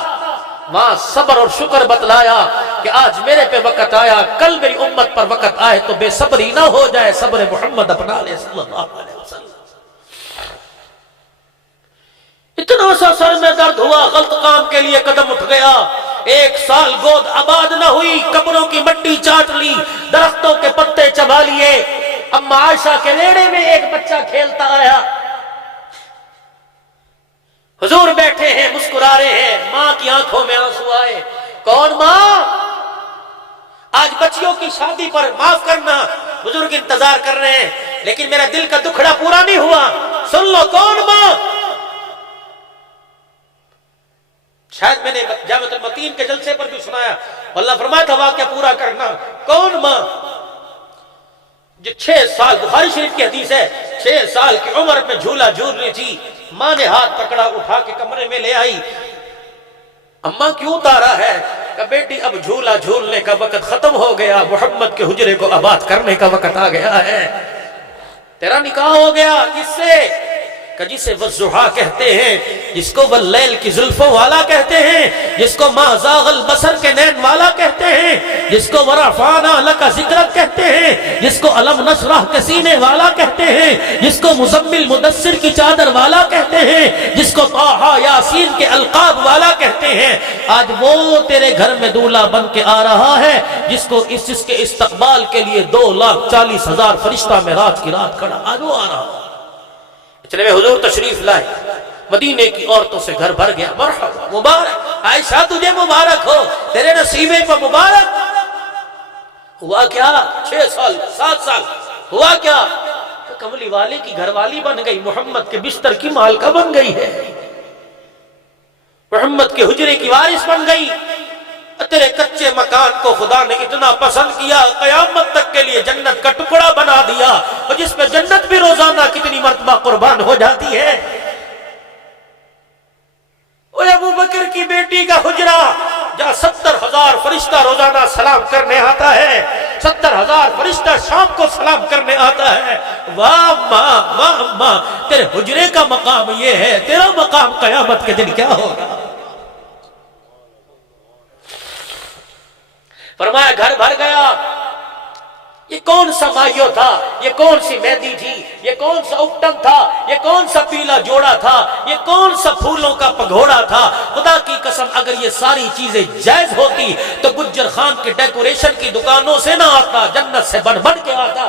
وہاں صبر اور شکر بتلایا کہ آج میرے پہ وقت آیا، کل میری امت پر وقت آئے تو بے صبری نہ ہو جائے، صبر محمد اپنا لے صلی اللہ علیہ وسلم. اتنا سا سر میں درد ہوا، غلط کام کے لیے قدم اٹھ گیا. 1 سال گود آباد نہ ہوئی، قبروں کی مٹی چاٹ لی، درختوں کے پتے چبا لیے. اما عائشہ کے ریڑے میں ایک بچہ کھیلتا آیا. حضور بیٹھے ہیں مسکرا رہے ہیں، ماں کی آنکھوں میں آنسو آئے. کون ماں؟ آج بچیوں کی شادی پر معاف کرنا، بزرگ انتظار کر رہے ہیں لیکن میرا دل کا دکھڑا پورا نہیں ہوا. سن لو کون ماں. شاید میں نے جامع المتین کے جلسے پر بھی سنایا، اللہ فرمایا تھا واقعہ پورا کرنا. کون ماں؟ جو 6 سال، بخاری شریف کی حدیث ہے، 6 سال کی عمر میں جھولا جھول رہی تھی، ماں نے ہاتھ پکڑا، اٹھا کے کمرے میں لے آئی. اماں کیوں اتارا ہے؟ کہ بیٹی اب جھولا جھولنے کا وقت ختم ہو گیا، محمد کے حجرے کو آباد کرنے کا وقت آ گیا ہے. تیرا نکاح ہو گیا. کس سے؟ کہ جسے والضحیٰ کہتے ہیں، جس کو واللیل کی زلفوں والا کہتے ہیں، جس کو ما زاغ البصر کے نین والا کہتے ہیں، جس کو ورفعنا لک ذکرک کہتے ہیں، جس کو الم نشرح کے سینے والا کہتے ہیں، جس کو مزمل مدثر کی چادر والا کہتے ہیں، جس کو طٰہٰ یاسین کے القاب والا کہتے ہیں. آج وہ تیرے گھر میں دولہا بن کے آ رہا ہے جس کے استقبال کے لیے 2,40,000 فرشتہ معراج کی رات کھڑا. آج وہ آ رہا. چلے میں حضور تشریف لائے، مدینے کی عورتوں سے گھر بھر گیا. مرحبا، مبارک عائشہ، تجھے مبارک ہو، تیرے نصیبے پر مبارک. ہوا کیا؟ 6 سال 7 سال ہوا کیا؟ کملی والے کی گھر والی بن گئی، محمد کے بستر کی مالکہ بن گئی ہے، محمد کے حجرے کی وارث بن گئی. تیرے کچے مکان کو خدا نے اتنا پسند کیا، قیامت تک کے لیے جنت کا ٹکڑا بنا دیا، اور جس پہ جنت بھی روزانہ کتنی مرتبہ قربان ہو جاتی ہے. اوہ ابو بکر کی بیٹی کا حجرہ جہاں 70,000 فرشتہ روزانہ سلام کرنے آتا ہے، 70,000 فرشتہ شام کو سلام کرنے آتا ہے. واہ ماں، واہ ماں، تیرے حجرے کا مقام یہ ہے، تیرا مقام قیامت کے دن کیا ہوگا؟ فرمایا گھر بھر گیا. یہ کون سا مائیو تھا؟ یہ کون سی مہندی تھی؟ یہ کون سا اپٹن تھا؟ یہ کون سا پیلا جوڑا تھا؟ یہ کون سا پھولوں کا پگھوڑا تھا؟ خدا کی قسم اگر یہ ساری چیزیں جائز ہوتی تو گجر خان کے ڈیکوریشن کی دکانوں سے نہ آتا، جنت سے بن بن کے آتا.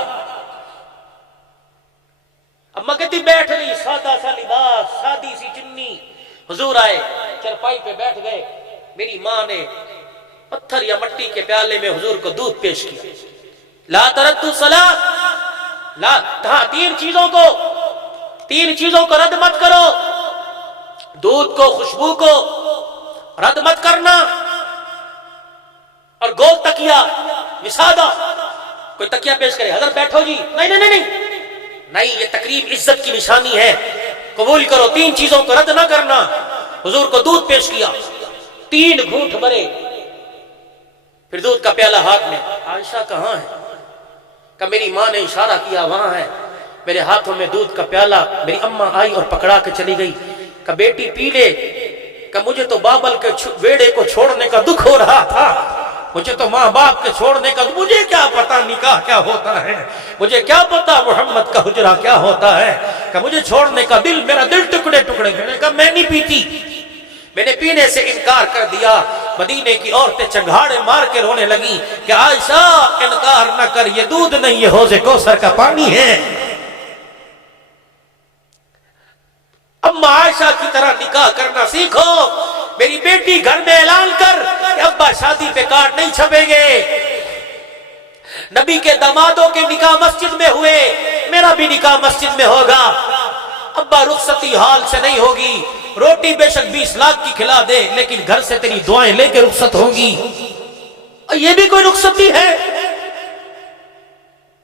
اما کہتی بیٹھ رہی، سادہ سا لباس، سادی سی چنی. حضور آئے، چرپائی پہ بیٹھ گئے. میری ماں نے پتھر یا مٹی کے پیالے میں حضور کو دودھ پیش کیا. لا تردوا الصلاۃ، لا، کہا 3 چیزوں کو رد مت کرو. دودھ کو، خوشبو کو رد مت کرنا، اور گول تکیا وسادہ. کوئی تکیا پیش کرے، حضرت بیٹھو جی، نہیں نہیں نہیں نہیں، یہ تقریب عزت کی نشانی ہے، قبول کرو. 3 چیزوں کو رد نہ کرنا. حضور کو دودھ پیش کیا، 3 گھونٹ بھرے، پھر دودھ کا پیالہ ہاتھ میں. عائشہ کہاں ہے؟ کہ میری ماں نے اشارہ کیا وہاں ہے. میرے ہاتھوں میں دودھ کا پیالہ، میری اماں آئی اور پکڑا کے چلی گئی. کہ بیٹی پی لے. کہ مجھے تو بابل کے بیڑے کو چھوڑنے کا دکھ ہو رہا تھا، مجھے تو ماں باپ کے چھوڑنے کا، مجھے کیا پتا نکاح کیا ہوتا ہے، مجھے کیا پتا محمد کا حجرہ کیا ہوتا ہے. کہ مجھے چھوڑنے کا دل، میرا دل ٹکڑے ٹکڑے. میں نے کہا میں نہیں پیتی، میں نے پینے سے انکار کر دیا. مدینے کی عورتیں چنگھاڑے مار کے رونے لگی کہ عائشہ انکار نہ کر، یہ دودھ نہیں، یہ حوض کوثر کا پانی ہے. اما عائشہ کی طرح نکاح کرنا سیکھو. میری بیٹی گھر میں اعلان کر کہ ابا شادی پہ کارڈ نہیں چھپیں گے. نبی کے دامادوں کے نکاح مسجد میں ہوئے، میرا بھی نکاح مسجد میں ہوگا. ابا رخصتی حال سے نہیں ہوگی، روٹی بے شک 20 لاکھ کی کھلا دے لیکن گھر سے تیری دعائیں لے کے رخصت ہوگی. یہ بھی کوئی رخصتی ہے؟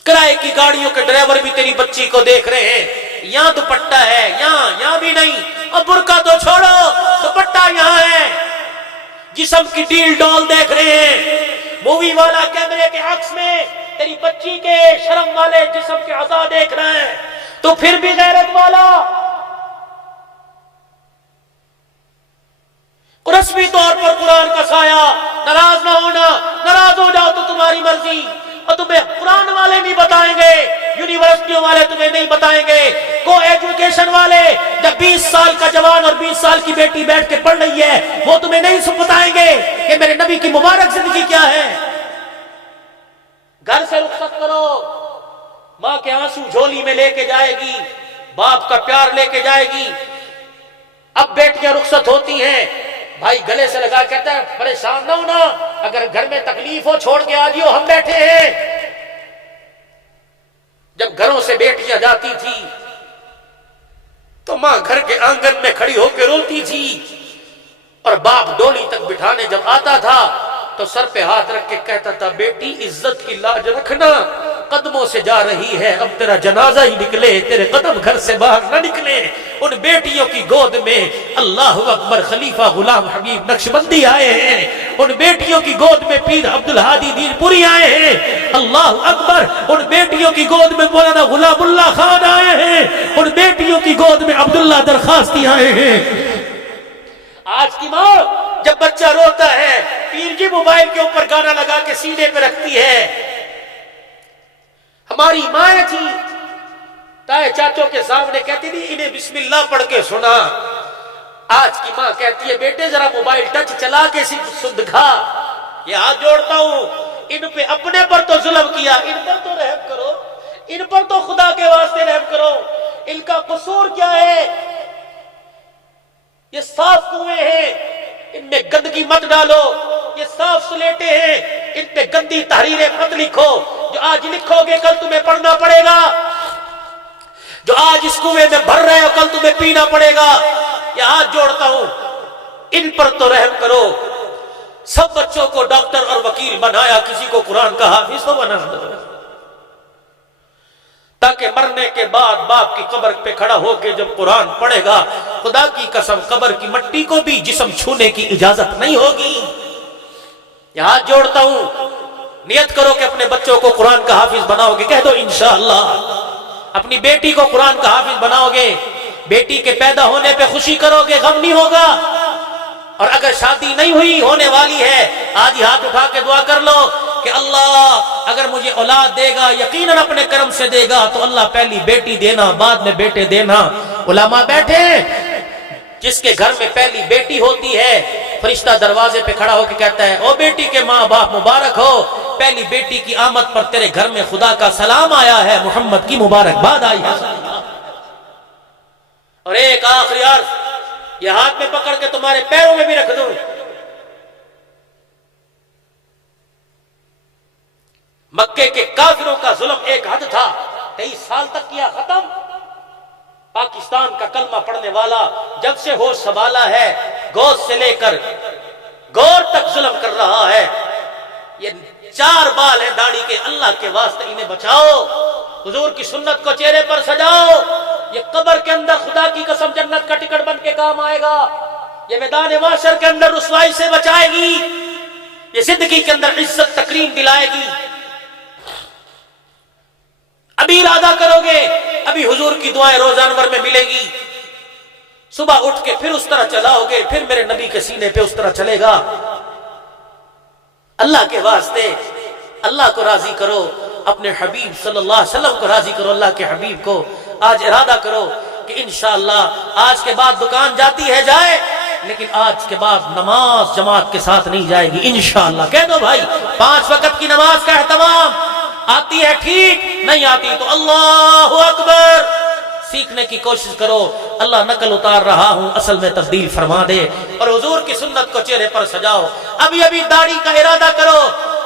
کرائے کی گاڑیوں کے ڈرائیور بھی تیری بچی کو دیکھ رہے ہیں، یہاں دوپٹہ ہے، یہاں بھی نہیں. اب برقع تو چھوڑو، دوپٹہ یہاں ہے. جسم کی ڈیل ڈول دیکھ رہے ہیں، مووی والا کیمرے کے عکس میں تیری بچی کے شرم والے جسم کے اعضاء دیکھ رہے ہیں. تو پھر بھی غیرت والا. رسمی طور پر قرآن کا سایہ، ناراض نہ ہونا، ناراض ہو جاؤ تو تمہاری مرضی. اور تمہیں قرآن والے نہیں بتائیں گے، یونیورسٹیوں والے تمہیں نہیں بتائیں گے، کو ایجوکیشن والے جب 20 سال کا جوان اور 20 سال کی بیٹی بیٹھ کے پڑھ رہی ہے وہ تمہیں نہیں بتائیں گے کہ میرے نبی کی مبارک زندگی کیا ہے. گھر سے رخصت کرو. ماں کے آنسو جھولی میں لے کے جائے گی، باپ کا پیار لے کے جائے گی. اب بیٹیاں رخصت ہوتی ہیں، بھائی گلے سے لگا کہتا ہے پریشان نہ ہونا، اگر گھر میں تکلیف ہو چھوڑ کے آ جاؤ، ہم بیٹھے ہیں۔ جب گھروں سے بیٹیاں جاتی تھی تو ماں گھر کے آنگن میں کھڑی ہو کے روتی تھی، اور باپ ڈولی تک بٹھانے جب آتا تھا تو سر پہ ہاتھ رکھ کے کہتا تھا بیٹی عزت کی لاج رکھنا، قدموں سے جا رہی ہے، اب تیرا جنازہ ہی نکلے، تیرے قدم گھر سے باہر نہ نکلے۔ ان بیٹیوں کی گود میں اللہ اکبر خلیفہ غلام حبیب نقشبندی آئے ہیں، ان بیٹیوں کی گود میں پیر عبدالہادی دین پوری آئے ہیں، اللہ اکبر، ان بیٹیوں کی گود میں مولانا غلام اللہ خان آئے ہیں، ان بیٹیوں کی گود میں عبداللہ درخواستی آئے ہیں۔ آج کی ماں جب بچہ روتا ہے پیر جی موبائل کے اوپر گانا لگا کے سینے پہ رکھتی ہے۔ ہماری مائیں تھی تائے چاچوں کے سامنے کہتی تھی انہیں بسم اللہ پڑھ کے سنا۔ آج کی ماں کہتی ہے بیٹے ذرا موبائل ٹچ چلا کے دکھا۔ یہ ہاتھ جوڑتا ہوں، ان پہ اپنے پر تو ظلم کیا، ان پر تو رحم کرو، ان پر تو خدا کے واسطے رحم کرو، ان کا قصور کیا ہے؟ یہ صاف کنویں ہیں، ان میں گندگی مت ڈالو، یہ صاف سلیٹیں ہیں، ان پہ گندی تحریریں مت لکھو، جو آج لکھو گے کل تمہیں پڑھنا پڑے گا، جو آج اس کنویں میں بھر رہے ہو کل تمہیں پینا پڑے گا۔ یہ ہاتھ جوڑتا ہوں، ان پر تو رحم کرو۔ سب بچوں کو ڈاکٹر اور وکیل بنایا، کسی کو قرآن کا حافظ تو بنا دو، تاکہ مرنے کے بعد باپ کی قبر پہ کھڑا ہو کے جب قرآن پڑھے گا، خدا کی قسم قبر کی مٹی کو بھی جسم چھونے کی اجازت نہیں ہوگی۔ یہ ہاتھ جوڑتا ہوں، نیت کرو کہ اپنے بچوں کو قرآن کا حافظ بناؤ گے، کہہ دو انشاءاللہ۔ اپنی بیٹی کو قرآن کا حافظ بناؤ گے، بیٹی کے پیدا ہونے پہ خوشی کرو گے، غم نہیں ہوگا۔ اور اگر شادی نہیں ہوئی، ہونے والی ہے، آج ہی ہاتھ اٹھا کے دعا کر لو کہ اللہ اگر مجھے اولاد دے گا یقیناً اپنے کرم سے دے گا، تو اللہ پہلی بیٹی دینا، بعد میں بیٹے دینا۔ علماء بیٹھے، جس کے گھر میں پہلی بیٹی ہوتی ہے، فرشتہ دروازے پہ کھڑا ہو کے کہتا ہے او بیٹی کے ماں باپ مبارک ہو، پہلی بیٹی کی آمد پر تیرے گھر میں خدا کا سلام آیا ہے، محمد کی مبارکباد آئی ہے۔ اور ایک آخری عرض، یہ ہاتھ میں پکڑ کے تمہارے پیروں میں بھی رکھ دوں، مکے کے کافروں کا ظلم ایک حد تھا، 23 سال تک کیا ختم۔ پاکستان کا کلمہ پڑھنے والا جب سے ہوش سنبھالا ہے، گوشت سے لے کر گور تک ظلم کر رہا ہے۔ یہ 4 بال ہیں داڑھی کے، اللہ کے واسطے انہیں بچاؤ، حضور کی سنت کو چہرے پر سجاؤ۔ یہ قبر کے اندر خدا کی قسم جنت کا ٹکٹ بن کے کام آئے گا، یہ میدان محشر کے اندر رسوائی سے بچائے گی، یہ زندگی کے اندر عزت تکریم دلائے گی۔ ابھی ارادہ کرو گے، ابھی حضور کی دعائیں روزہ انور میں ملے گی، صبح اٹھ کے پھر اس طرح چلاؤ گے، پھر میرے نبی کے سینے پہ اس طرح چلے گا۔ اللہ کے واسطے اللہ کو راضی کرو، اپنے حبیب صلی اللہ علیہ وسلم کو راضی کرو، اللہ کے حبیب کو۔ آج ارادہ کرو کہ انشاءاللہ آج کے بعد دکان جاتی ہے جائے، لیکن آج کے بعد نماز جماعت کے ساتھ نہیں جائے گی انشاءاللہ۔ کہہ دو بھائی 5 وقت کی نماز کا اہتمام، آتی ہے ٹھیک، نہیں آتی تو اللہ اکبر، سیکھنے کی کوشش کرو۔ اللہ نقل اتار رہا ہوں، اصل میں تبدیل فرما دے، اور حضور کی سنت کو چہرے پر سجاؤ۔ ابھی ابھی داڑھی کا ارادہ کرو،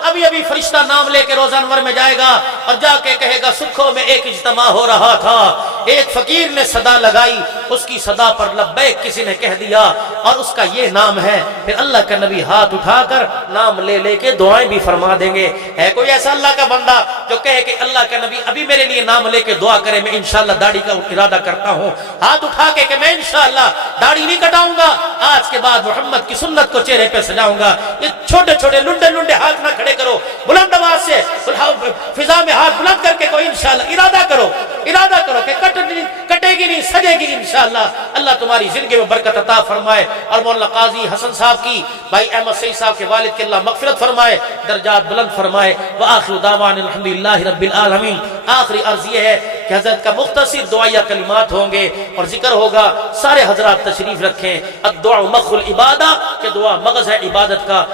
ابھی ابھی فرشتہ نام لے کے روزہ انور میں جائے گا اور جا کے کہے گا سکھوں میں ایک اجتماع ہو رہا تھا، ایک فقیر نے صدا لگائی، اس کی صدا پر لبیک کسی نے کہہ دیا اور اس کا یہ نام ہے، پھر اللہ کا نبی ہاتھ اٹھا کر نام لے لے کے دعائیں بھی فرما دیں گے۔ ہے کوئی ایسا اللہ کا بندہ جو کہے کہ اللہ کا نبی ابھی میرے لیے نام لے کے دعا کرے، میں انشاءاللہ داڑھی کا ارادہ کرتا ہوں، ہاتھ اٹھا کے کہ میں انشاءاللہ داڑھی نہیں کٹاؤں گا، آج کے بعد محمد کی سنت کو چہرے پہ سجاؤں گا۔ یہ چھوٹے چھوٹے لنڈے لنڈے ہاتھ نہ کھڑے کرو، بلند آواز سے فضا میں ہاتھ بلند کر کے کوئی انشاءاللہ ارادہ کرو کہ کٹے گی نہیں، سجے گی انشاءاللہ۔ اللہ تمہاری زندگی میں برکت عطا فرمائے، اور مولانا قاضی حسن صاحب کی، بھائی احمد سعید صاحب کے والد کے اللہ مغفرت فرمائے، درجات بلند فرمائے۔ وآخر دعوانا الحمدللہ رب العالمین۔ آخری عرض یہ ہے کہ حضرت کا مختصر دعائیہ کلمات ہوں گے اور ذکر ہوگا، سارے حضرات تشریف رکھیں۔ الدعاء مخ العبادہ، کہ دعا مغز ہے عبادت کا۔